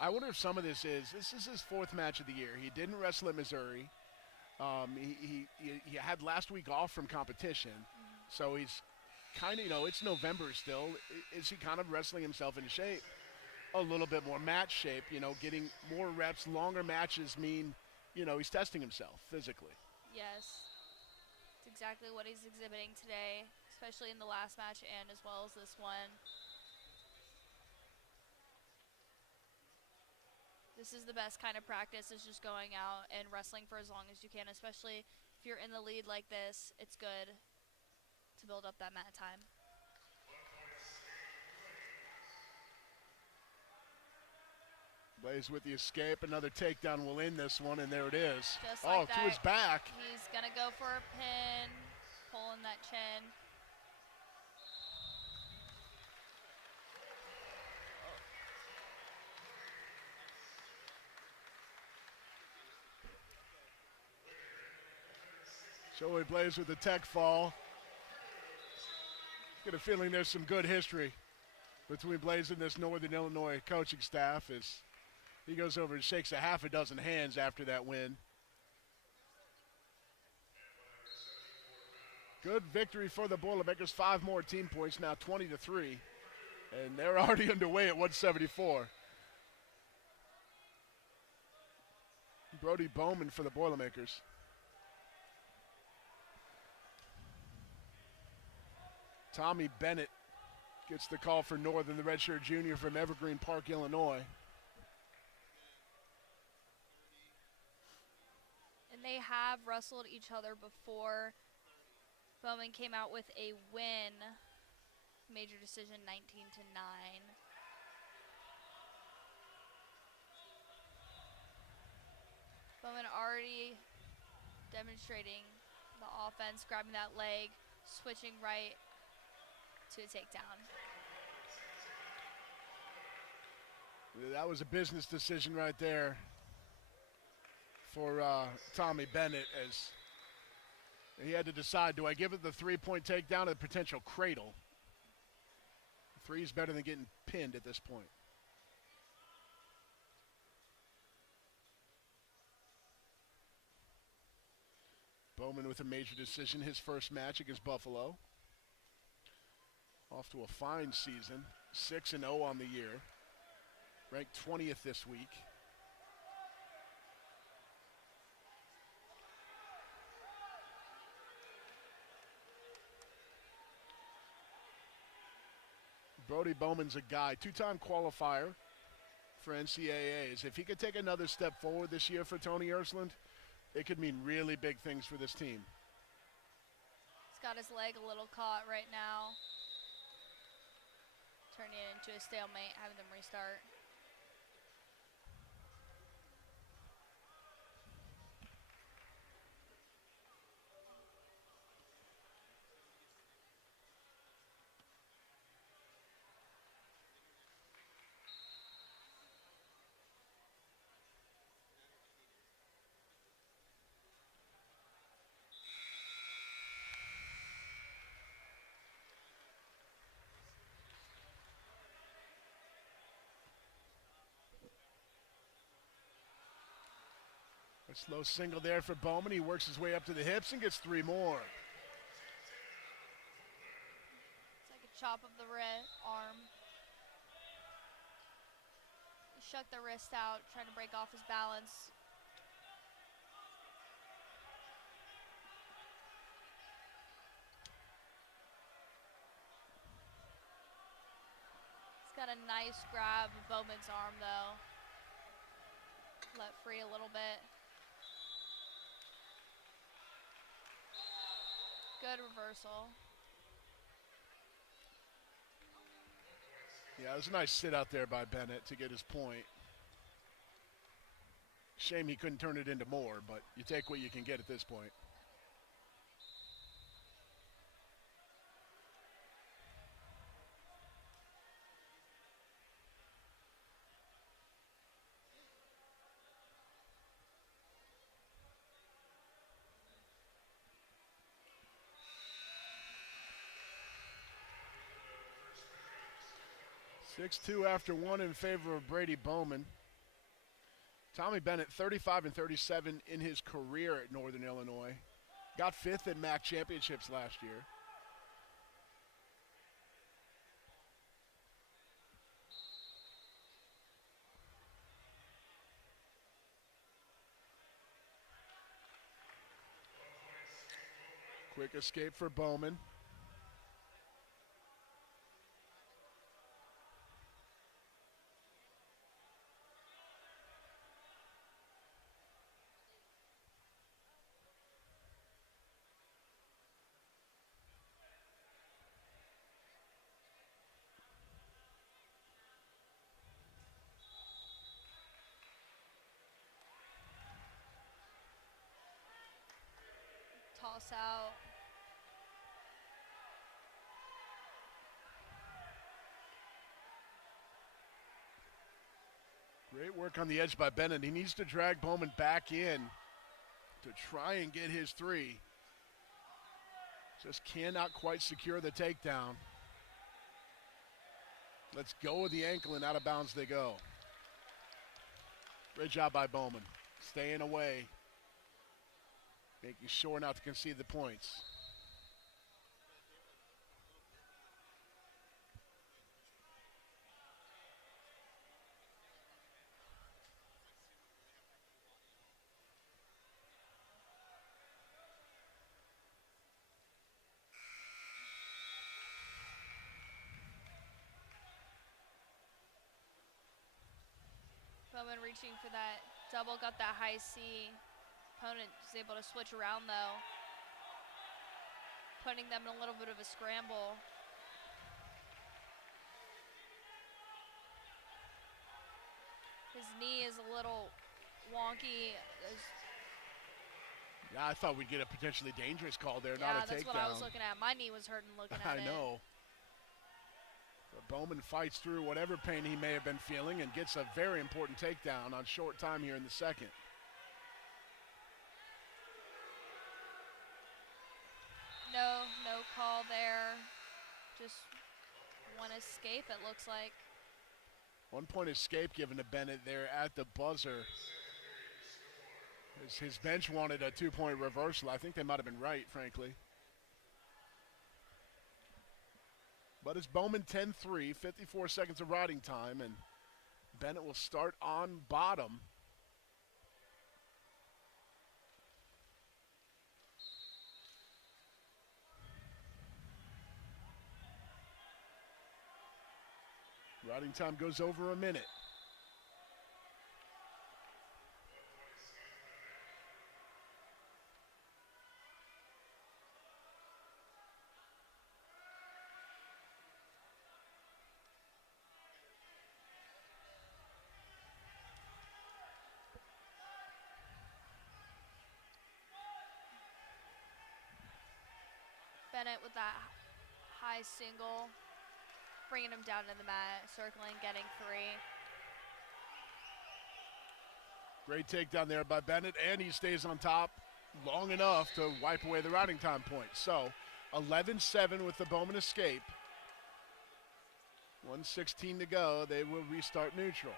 I wonder if some of this is his fourth match of the year. He didn't wrestle at Missouri. He had last week off from competition, so he's kind of, it's November still. Is he kind of wrestling himself into shape? A little bit more match shape, getting more reps, longer matches mean, he's testing himself physically. Yes, it's exactly what he's exhibiting today, especially in the last match and as well as this one. This is the best kind of practice, is just going out and wrestling for as long as you can, especially if you're in the lead like this. It's good to build up that mat time. Blaze with the escape. Another takedown will end this one, and there it is. Just like to his back. He's going to go for a pin, pulling that chin. Joey Blaze with the tech fall. Get a feeling there's some good history between Blaze and this Northern Illinois coaching staff as he goes over and shakes a half a dozen hands after that win. Good victory for the Boilermakers. 5 more team points, now 20-3. And they're already underway at 174. Brody Bowman for the Boilermakers. Tommy Bennett gets the call for Northern, the redshirt junior from Evergreen Park, Illinois. And they have wrestled each other before. Bowman came out with a win, major decision 19-9. Bowman already demonstrating The offense grabbing that leg, switching right to a takedown. That was a business decision right there for Tommy Bennett, as he had to decide, do I give it the 3-point takedown or the potential cradle? 3 is better than getting pinned at this point. Bowman with a major decision, his first match against Buffalo. Off to a fine season, 6-0 on the year. Ranked 20th this week. Brody Bowman's a guy, 2-time qualifier for NCAAs. If he could take another step forward this year for Tony Ersland, it could mean really big things for this team. He's got his leg a little caught right now. Turning it into a stalemate, having them restart. A slow single there for Bowman. He works his way up to the hips and gets 3 more. It's like a chop of the arm. He shook the wrist out, trying to break off his balance. He's got a nice grab of Bowman's arm, though. Let free a little bit. Good reversal. Yeah, it was a nice sit out there by Bennett to get his point. Shame he couldn't turn it into more, but you take what you can get at this point. Six-2 after 1 in favor of Brady Bowman. Tommy Bennett, 35-37 in his career at Northern Illinois. Got 5th at MAC championships last year. Quick escape for Bowman. Toss out. Great work on the edge by Bennett. He needs to drag Bowman back in to try and get his 3. Just cannot quite secure the takedown. Let's go with the ankle, and out of bounds they go. Great job by Bowman. Staying away. Making sure not to concede the points. Bowman reaching for that double, got that high C. Opponent is able to switch around, though, putting them in a little bit of a scramble. His knee is a little wonky. Yeah, I thought we'd get a potentially dangerous call there, Yeah, not a takedown. that's what I was looking at. My knee was hurting looking at it. I know. But Bowman fights through whatever pain he may have been feeling and gets a very important takedown on short time here in the second. No call there. Just one escape, it looks like. 1 point escape given to Bennett there at the buzzer. His bench wanted a 2-point reversal. I think they might have been right, frankly. But it's Bowman 10-3, 54 seconds of riding time, and Bennett will start on bottom. Riding time goes over a minute. Bennett with that high single, bringing him down to the mat, circling, getting 3. Great takedown there by Bennett, and he stays on top long enough to wipe away the riding time point. So 11-7 with the Bowman escape. 1:16 to go. They will restart neutral.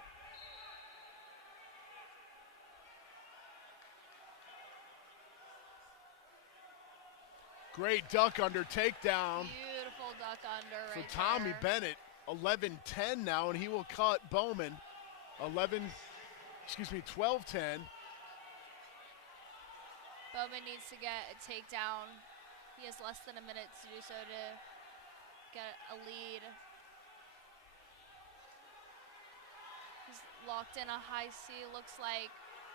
Great duck under takedown. Beautiful duck under for right Tommy there. Bennett. 11-10 now, and he will cut Bowman. 12-10. Bowman needs to get a takedown. He has less than a minute to do so to get a lead. He's locked in a high C, looks like.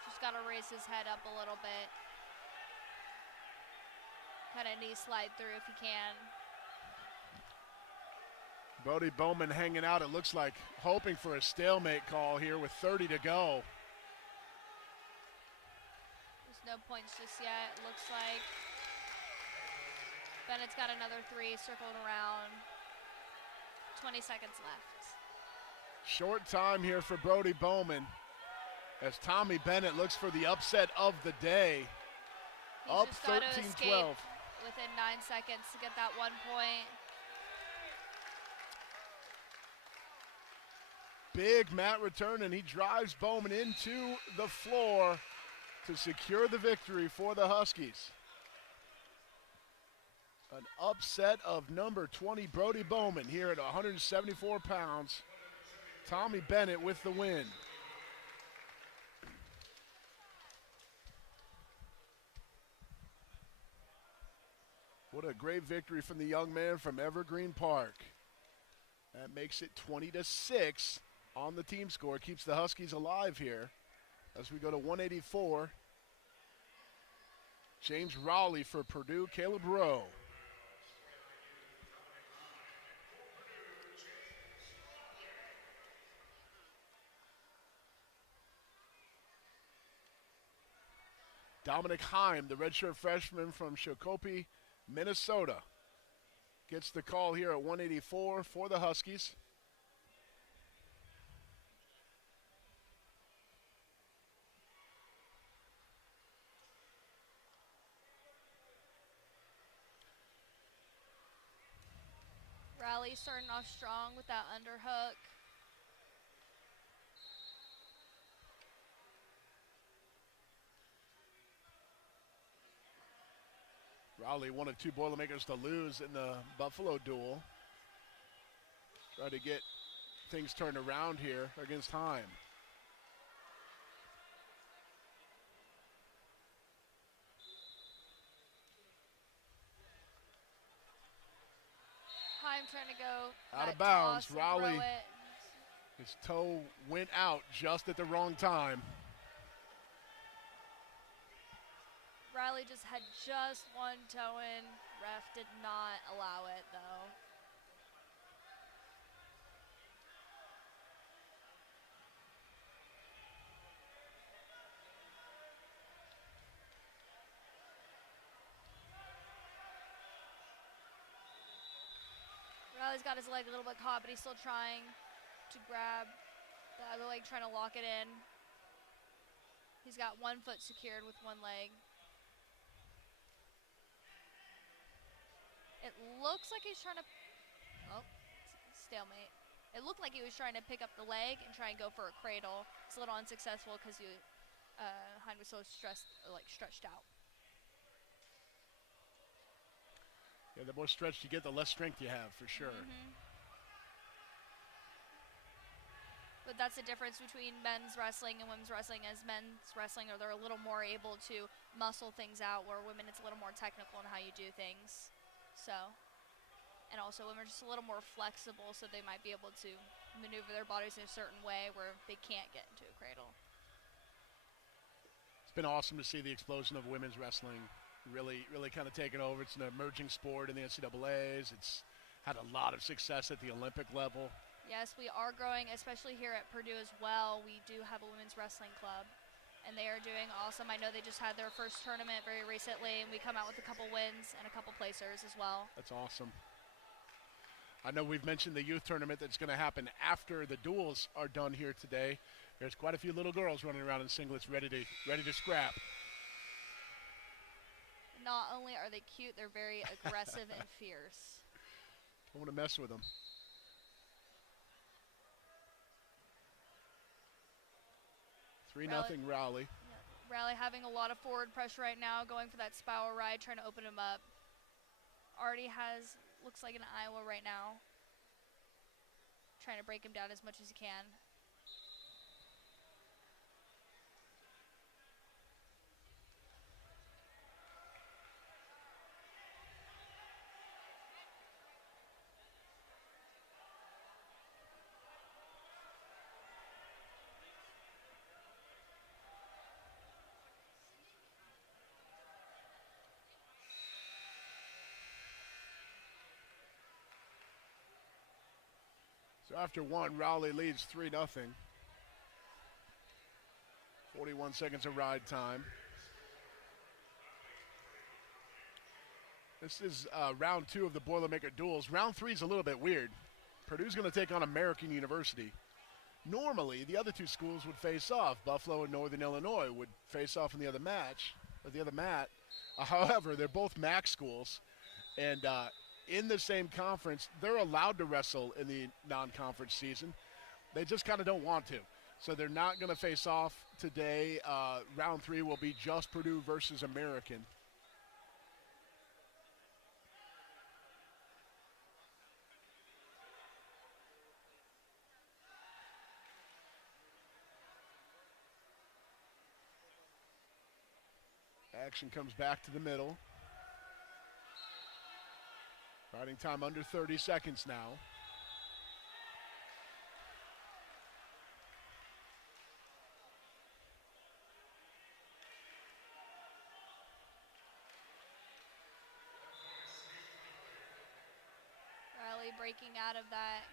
Just got to raise his head up a little bit. Kind of knee slide through if he can. Brody Bowman hanging out, it looks like, hoping for a stalemate call here with 30 to go. There's no points just yet, it looks like. Bennett's got another 3 circled around. 20 seconds left. Short time here for Brody Bowman as Tommy Bennett looks for the upset of the day. He's up just got to escape 13-12. within 9 seconds to get that 1 point. Big mat return, and he drives Bowman into the floor to secure the victory for the Huskies. An upset of number 20, Brody Bowman, here at 174 pounds. Tommy Bennett with the win. What a great victory from the young man from Evergreen Park. That makes it 20-6 on the team score. Keeps the Huskies alive here as we go to 184. James Rowley for Purdue, Caleb Rowe. Dominic Heim, the redshirt freshman from Shakopee, Minnesota, gets the call here at 184 for the Huskies. Riley starting off strong with that underhook. Rowley, one of 2 Boilermakers to lose in the Buffalo duel. Try to get things turned around here against Heim. Heim trying to go Out that of bounds. toss and Rowley, throw it. his toe went out just at the wrong time. Riley just had just 1 toe in. Ref did not allow it though. Riley's got his leg a little bit caught, but he's still trying to grab the other leg, trying to lock it in. He's got one foot secured with one leg. It looks like he's trying to, stalemate. It looked like he was trying to pick up the leg and try and go for a cradle. It's a little unsuccessful because Hein was so stretched out. Yeah, the more stretched you get, the less strength you have, for sure. But that's the difference between men's wrestling and women's wrestling. As men's wrestling, they're a little more able to muscle things out, where women, it's a little more technical in how you do things. So, and also women are just a little more flexible, so they might be able to maneuver their bodies in a certain way where they can't get into a cradle. It's been awesome to see the explosion of women's wrestling really kind of taking over. It's an emerging sport in the NCAAs. It's had a lot of success at the Olympic level. Yes, we are growing, especially here at Purdue as well. We do have a women's wrestling club, and they are doing awesome. I know they just had their first tournament very recently, and we come out with a couple wins and a couple placers as well. That's awesome. I know we've mentioned the youth tournament that's going to happen after the duels are done here today. There's quite a few little girls running around in singlets ready to scrap. Not only are they cute, they're very aggressive and fierce. I want to mess with them. 3-0 Raleigh. Raleigh having a lot of forward pressure right now, going for that spiral ride, trying to open him up. Already has, looks like an Iowa right now. Trying to break him down as much as he can. So after one, Raleigh leads 3-0. 41 seconds of ride time. This is round 2 of the Boilermaker duels. Round 3 is a little bit weird. Purdue's going to take on American University. Normally, the other two schools would face off. Buffalo and Northern Illinois would face off in the other match, or the other mat. However, they're both MAC schools, and in the same conference, they're allowed to wrestle in the non-conference season. They just kind of don't want to. So they're not going to face off today. Round 3 will be just Purdue versus American. Action comes back to the middle. Riding time under 30 seconds now. Riley breaking out of that,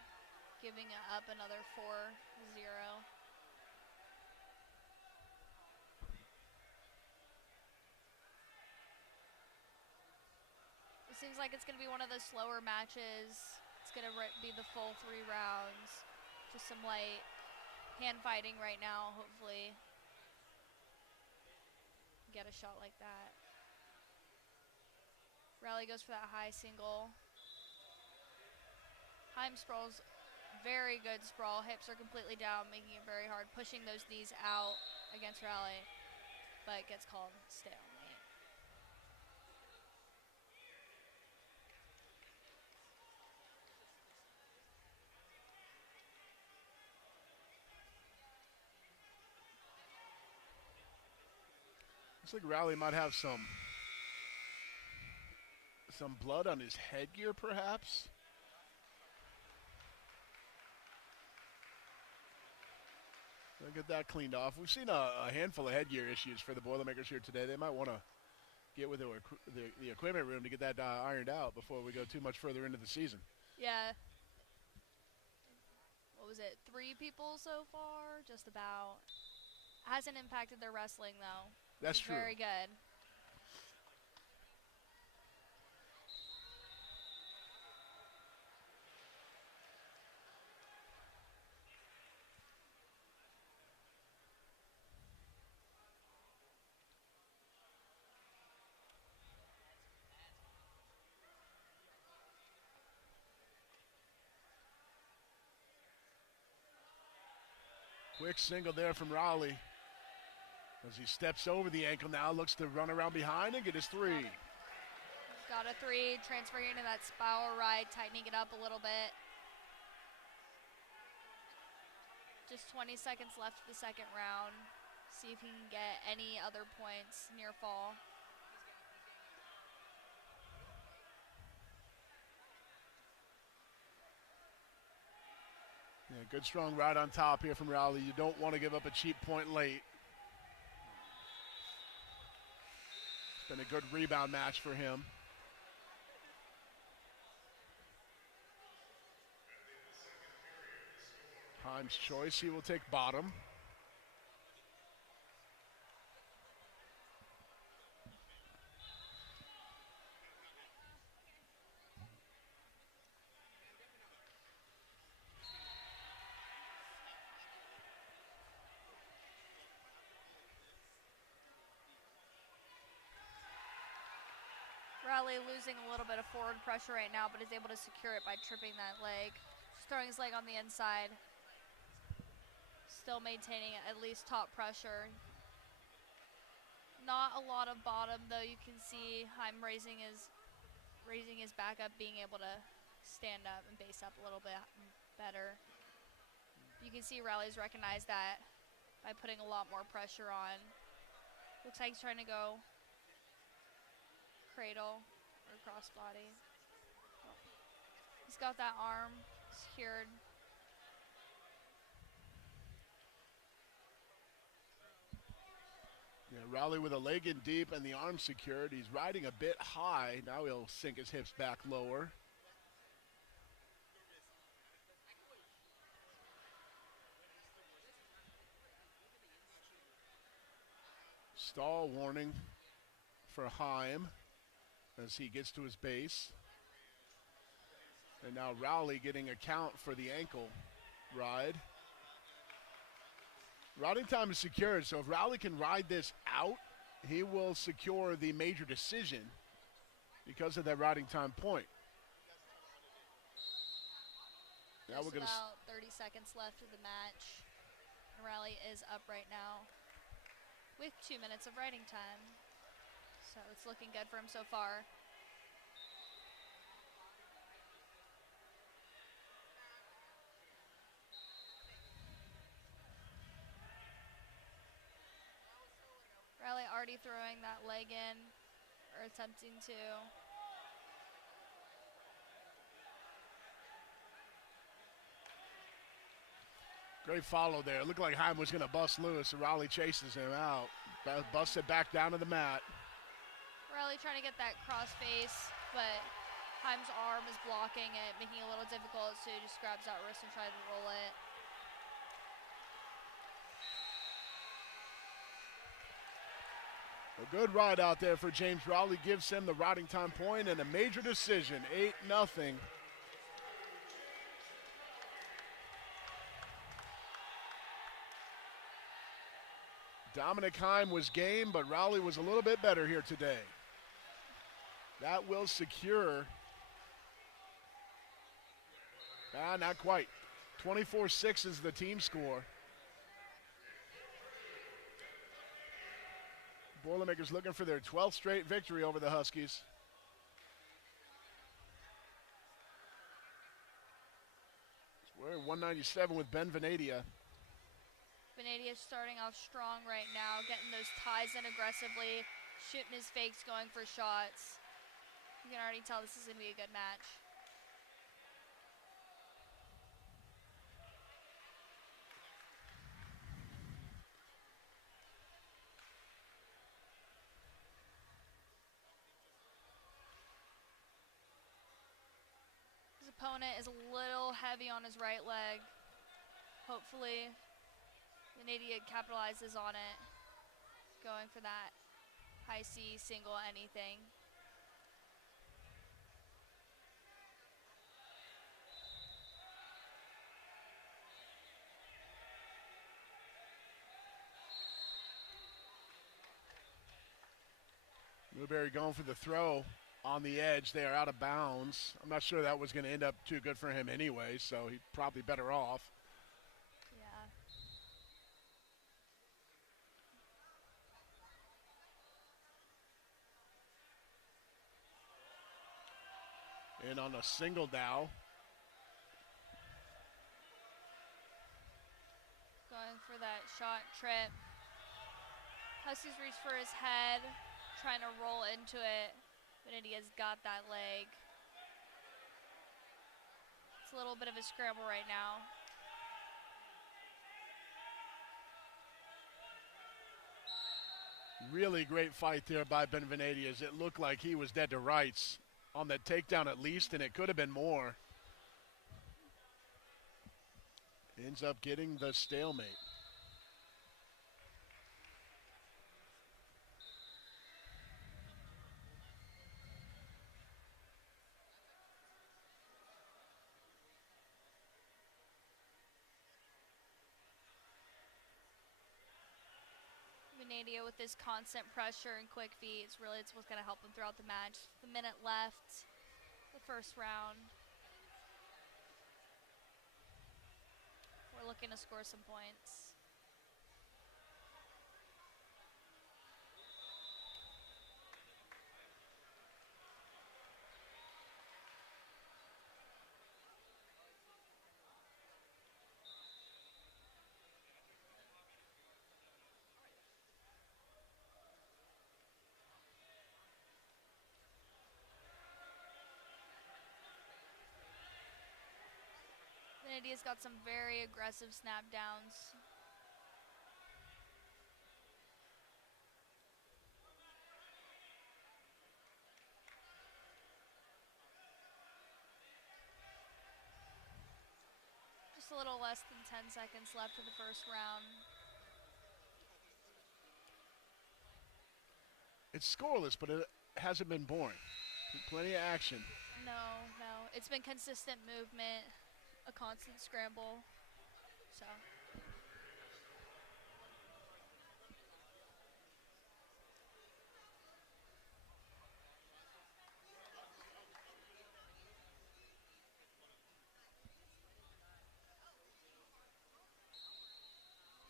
giving it up another 4-0. Seems like it's going to be one of those slower matches. It's going to be the full 3 rounds. Just some light hand fighting right now, hopefully. Get a shot like that. Riley goes for that high single. Heim sprawls, very good sprawl. Hips are completely down, making it very hard. Pushing those knees out against Riley, but gets called stalemate. Looks like Riley might have some blood on his headgear, perhaps. I'll get that cleaned off. We've seen a handful of headgear issues for the Boilermakers here today. They might want to get with the equipment room to get that ironed out before we go too much further into the season. Yeah. What was it? 3 people so far, just about. Hasn't impacted their wrestling though. That's true. Very good. Quick single there from Raleigh. As he steps over the ankle now, looks to run around behind and get his three. Got a three, transferring into that spiral ride, tightening it up a little bit. Just 20 seconds left of the second round. See if he can get any other points near fall. Yeah, good strong ride on top here from Raleigh. You don't want to give up a cheap point late. It's been a good rebound match for him. Time's choice, he will take bottom. Raleigh losing a little bit of forward pressure right now, but is able to secure it by tripping that leg. Just throwing his leg on the inside. Still maintaining at least top pressure. Not a lot of bottom, though. You can see Heim raising his back up, being able to stand up and base up a little bit better. You can see Raleigh's recognized that by putting a lot more pressure on. Looks like he's trying to go cradle or crossbody. He's got that arm secured. Yeah, Raleigh with a leg in deep and the arm secured. He's riding a bit high. Now he'll sink his hips back lower. Stall warning for Heim as he gets to his base. And now Raleigh getting a count for the ankle ride. Riding time is secured, so if Raleigh can ride this out, he will secure the major decision because of that riding time point. Now Just we're going to about 30 seconds left of the match. Raleigh is up right now with 2 minutes of riding time. So it's looking good for him so far. Raleigh already throwing that leg in, or attempting to. Great follow there. It looked like Heim was going to bust loose, and Raleigh chases him out. Busts it back down to the mat. Raleigh trying to get that cross face, but Heim's arm is blocking it, making it a little difficult, so he just grabs that wrist and tries to roll it. A good ride out there for James Raleigh. Gives him the riding time point and a major decision, 8-0. Dominic Heim was game, but Raleigh was a little bit better here today. That will secure. Not quite. 24-6 is the team score. Boilermakers looking for their 12th straight victory over the Huskies. We're at 197 with Ben Venadia. Venadia starting off strong right now, getting those ties in aggressively, shooting his fakes, going for shots. You can already tell this is going to be a good match. His opponent is a little heavy on his right leg. Hopefully, Venadia capitalizes on it, going for that high C single anything. Newberry going for the throw on the edge. They are out of bounds. I'm not sure that was going to end up too good for him anyway, so he's probably better off. Yeah. in on a single Dow. Going for that shot trip. Huskies reach for his head, trying to roll into it. Venedia's got that leg. It's a little bit of a scramble right now. Really great fight there by Benavides. It looked like he was dead to rights on that takedown at least, and it could have been more. Ends up getting the stalemate. Venedia with this constant pressure and quick feet is really what's going to help him throughout the match. The minute left, the first round. We're looking to score some points. Venedia's got some very aggressive snap downs. Just a little less than 10 seconds left in the first round. It's scoreless, but it hasn't been boring. Plenty of action. No. It's been consistent movement, a constant scramble. So.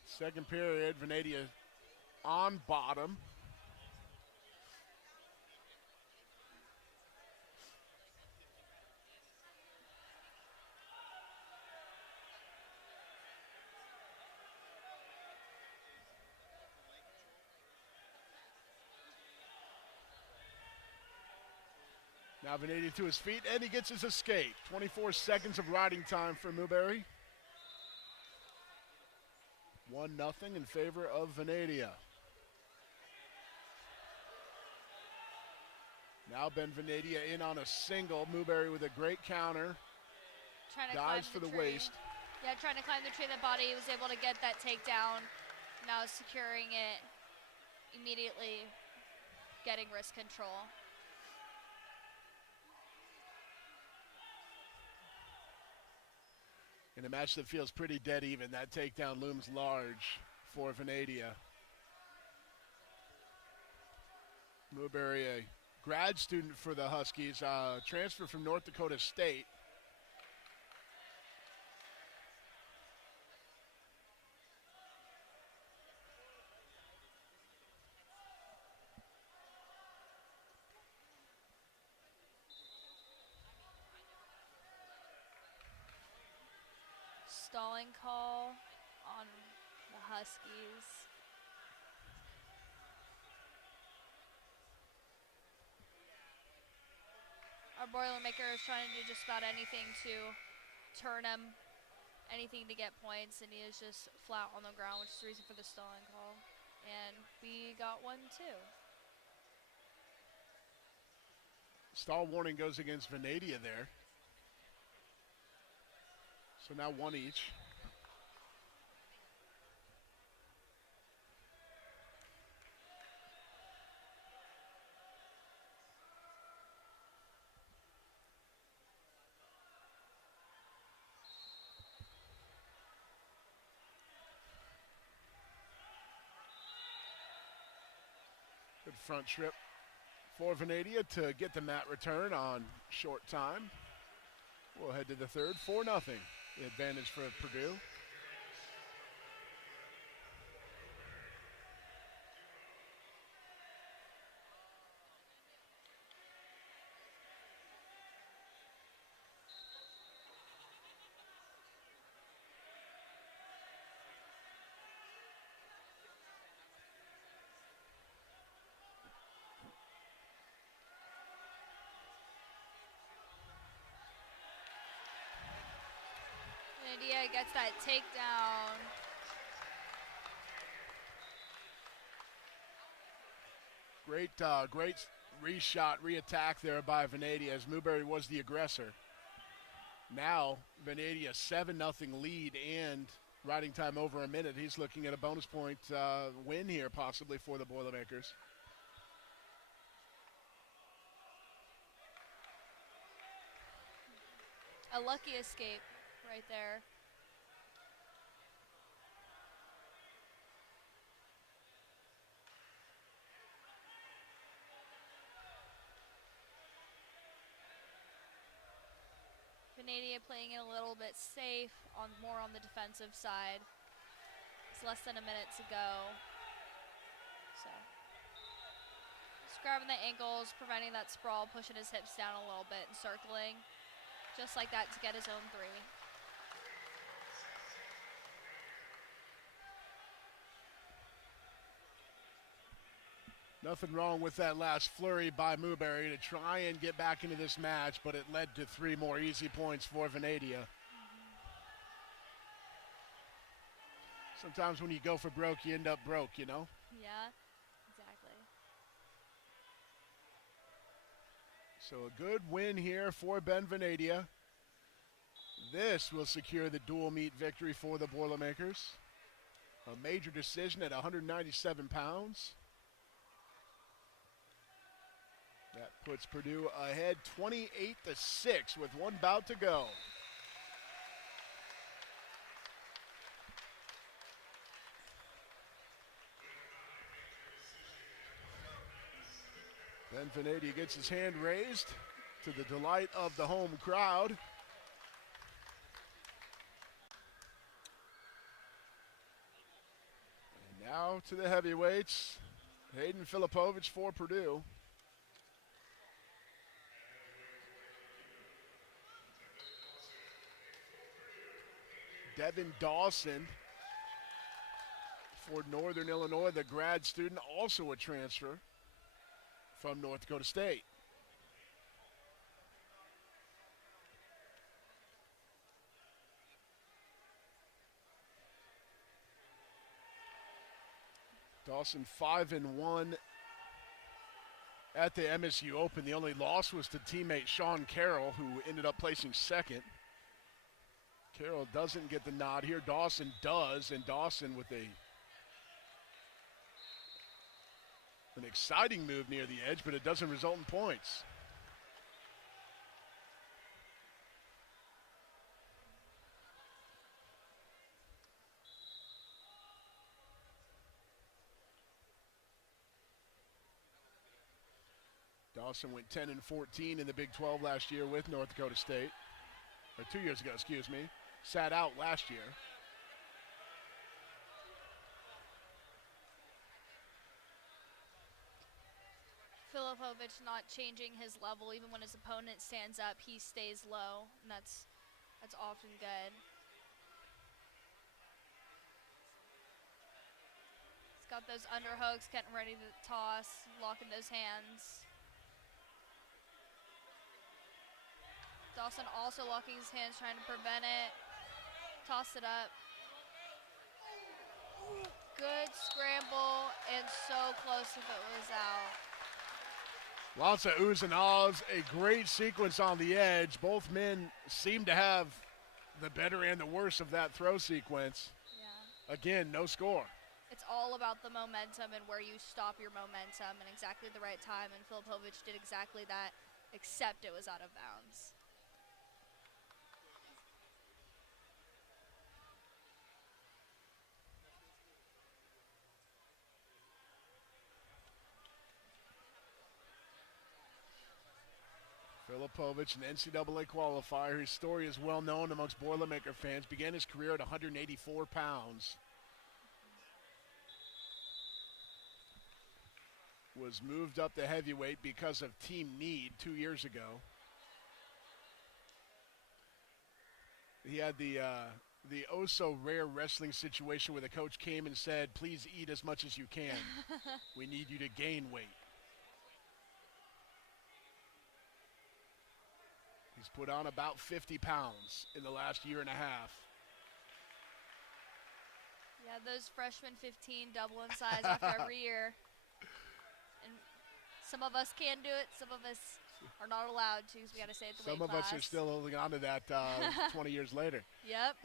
Second period, Venedia on bottom. Now Venedia to his feet, and he gets his escape. 24 seconds of riding time for Newberry. 1-0 in favor of Venedia. Now Ben Venedia in on a single. Newberry with a great counter. Dives for the waist. Yeah, trying to climb the tree of the body. He was able to get that takedown. Now securing it immediately, getting wrist control. In a match that feels pretty dead even, that takedown looms large for Venedia. Newberry, a grad student for the Huskies, transferred from North Dakota State. Stalling call on the Huskies. Our Boilermaker is trying to do just about anything to turn him, anything to get points, and he is just flat on the ground, which is the reason for the stalling call. And we got one too. Stall warning goes against Venedia there. So now one each. Good front trip for Venedia to get the mat return on short time. We'll head to the third, 4-0. The advantage for Purdue. Venadia gets that takedown. Great reshot, reattack there by Venadia as Newberry was the aggressor. Now, Venadia 7-0 lead and riding time over a minute. He's looking at a bonus point win here possibly for the Boilermakers. A lucky escape right there. Venadia playing it a little bit safe, more on the defensive side. It's less than a minute to go. So, just grabbing the ankles, preventing that sprawl, pushing his hips down a little bit and circling. Just like that to get his own 3. Nothing wrong with that last flurry by Newberry to try and get back into this match, but it led to 3 more easy points for Venadia. Sometimes when you go for broke, you end up broke, you know? Yeah, exactly. So a good win here for Ben Venadia. This will secure the dual meet victory for the Boilermakers. A major decision at 197 pounds. That puts Purdue ahead 28-6 with 1 bout to go. Ben Venadia gets his hand raised to the delight of the home crowd. And now to the heavyweights. Hayden Filipovich for Purdue. Devin Dawson for Northern Illinois, the grad student, also a transfer from North Dakota State. Dawson 5-1 at the MSU Open. The only loss was to teammate Sean Carroll, who ended up placing second. Carroll doesn't get the nod here. Dawson does, and Dawson with an exciting move near the edge, but it doesn't result in points. Dawson went 10-14 in the Big 12 last year with North Dakota State, or 2 years ago, excuse me. Sat out last year. Filipovich not changing his level. Even when his opponent stands up, he stays low, and that's often good. He's got those underhooks, getting ready to toss, locking those hands. Dawson also locking his hands, trying to prevent it. Toss it up. Good scramble, and so close if it was out. Lots of oohs and ahs, a great sequence on the edge. Both men seem to have the better and the worse of that throw sequence. Yeah. Again, no score. It's all about the momentum and where you stop your momentum and exactly the right time, and Filipovich did exactly that, except it was out of bounds. Filipovich, an NCAA qualifier. His story is well known amongst Boilermaker fans. Began his career at 184 pounds. Was moved up to heavyweight because of team need 2 years ago. He had the oh so rare wrestling situation where the coach came and said, please eat as much as you can. We need you to gain weight. He's put on about 50 pounds in the last year and a half. Yeah, those freshmen 15 double in size after every year. And some of us can do it. Some of us are not allowed to because we got to stay at the weight class. Some of us are still holding on to that 20 years later. Yep.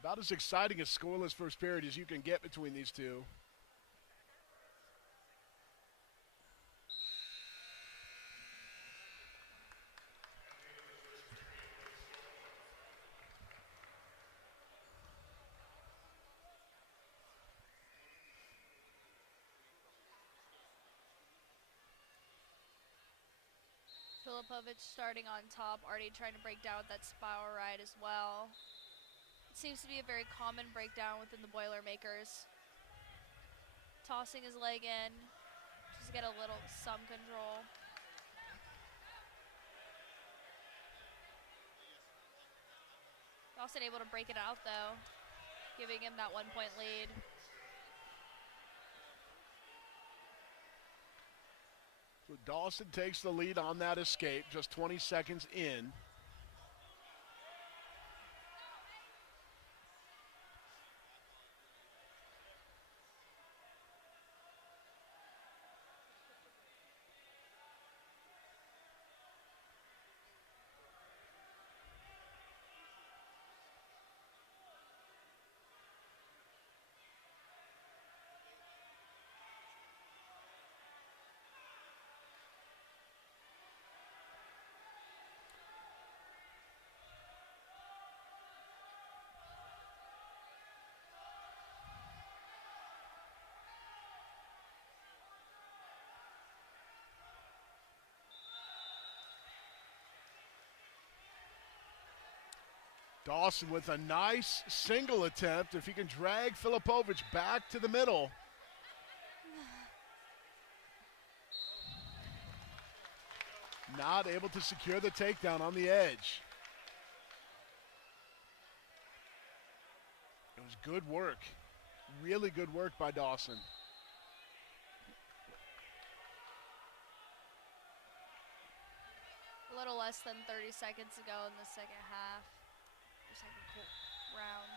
About as exciting a scoreless first period as you can get between these two. Filipovic starting on top, already trying to break down with that spiral ride as well. It seems to be a very common breakdown within the Boilermakers. Tossing his leg in, just to get a little some control. Dawson able to break it out though, giving him that 1-point lead. So Dawson takes the lead on that escape, just 20 seconds in. Dawson with a nice single attempt. If he can drag Filipovic back to the middle. Not able to secure the takedown on the edge. It was good work. Really good work by Dawson. A little less than 30 seconds to go in the second half. Second round.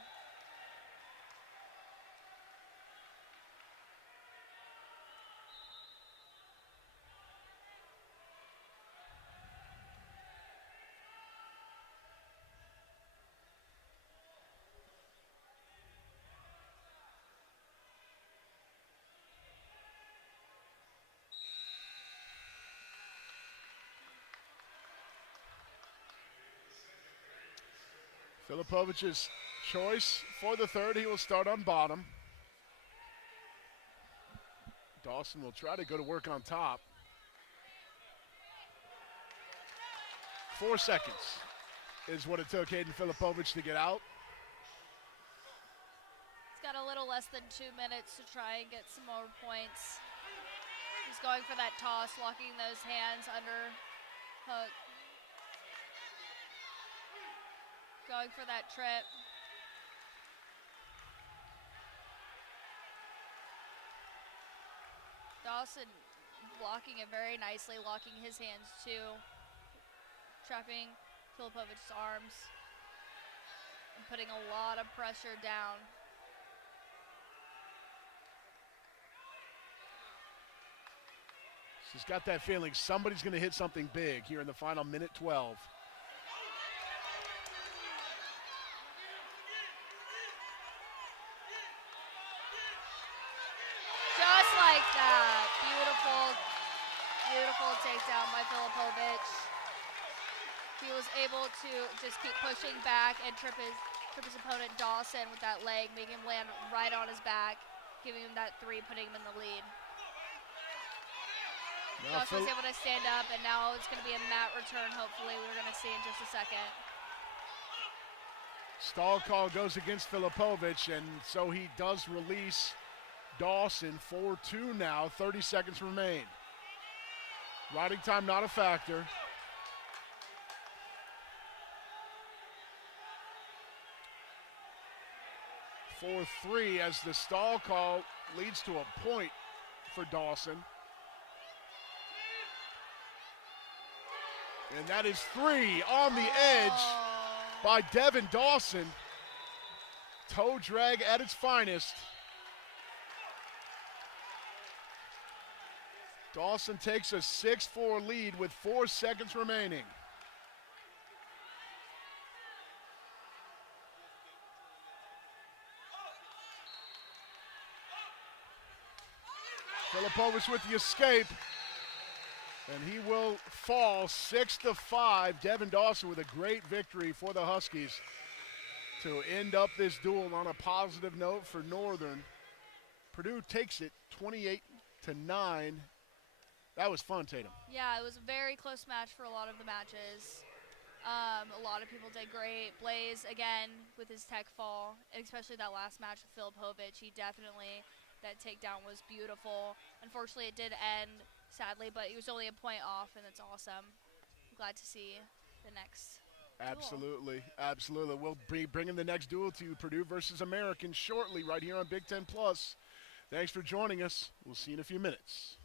Filipovic's choice for the third. He will start on bottom. Dawson will try to go to work on top. 4 seconds is what it took Hayden Filipovic to get out. He's got a little less than 2 minutes to try and get some more points. He's going for that toss, locking those hands under hook. Going for that trip. Dawson blocking it very nicely, locking his hands too. Trapping Filipovic's arms. And putting a lot of pressure down. He's got that feeling somebody's going to hit something big here in the final minute 12. Beautiful takedown by Filipovic. He was able to just keep pushing back and trip his opponent Dawson with that leg, making him land right on his back, giving him that 3, putting him in the lead. Dawson was able to stand up, and now it's going to be a mat return, hopefully, we're going to see in just a second. Stall call goes against Filipovic, and so he does release Dawson. 4-2 now, 30 seconds remain. Riding time not a factor. 4-3 as the stall call leads to a point for Dawson. And that is 3 on the edge by Devin Dawson. Toe drag at its finest. Dawson takes a 6-4 lead with 4 seconds remaining. Filipovich with the escape, and he will fall 6-5. Devin Dawson with a great victory for the Huskies to end up this duel on a positive note for Northern. Purdue takes it 28-9. That was fun, Tatum. Yeah, it was a very close match for a lot of the matches. A lot of people did great. Blaze, again, with his tech fall, and especially that last match with Filipovich, he definitely, that takedown was beautiful. Unfortunately, it did end, sadly, but he was only a point off, and it's awesome. I'm glad to see the next Absolutely, absolutely. We'll be bringing the next duel to you, Purdue versus American, shortly right here on Big Ten Plus. Thanks for joining us. We'll see you in a few minutes.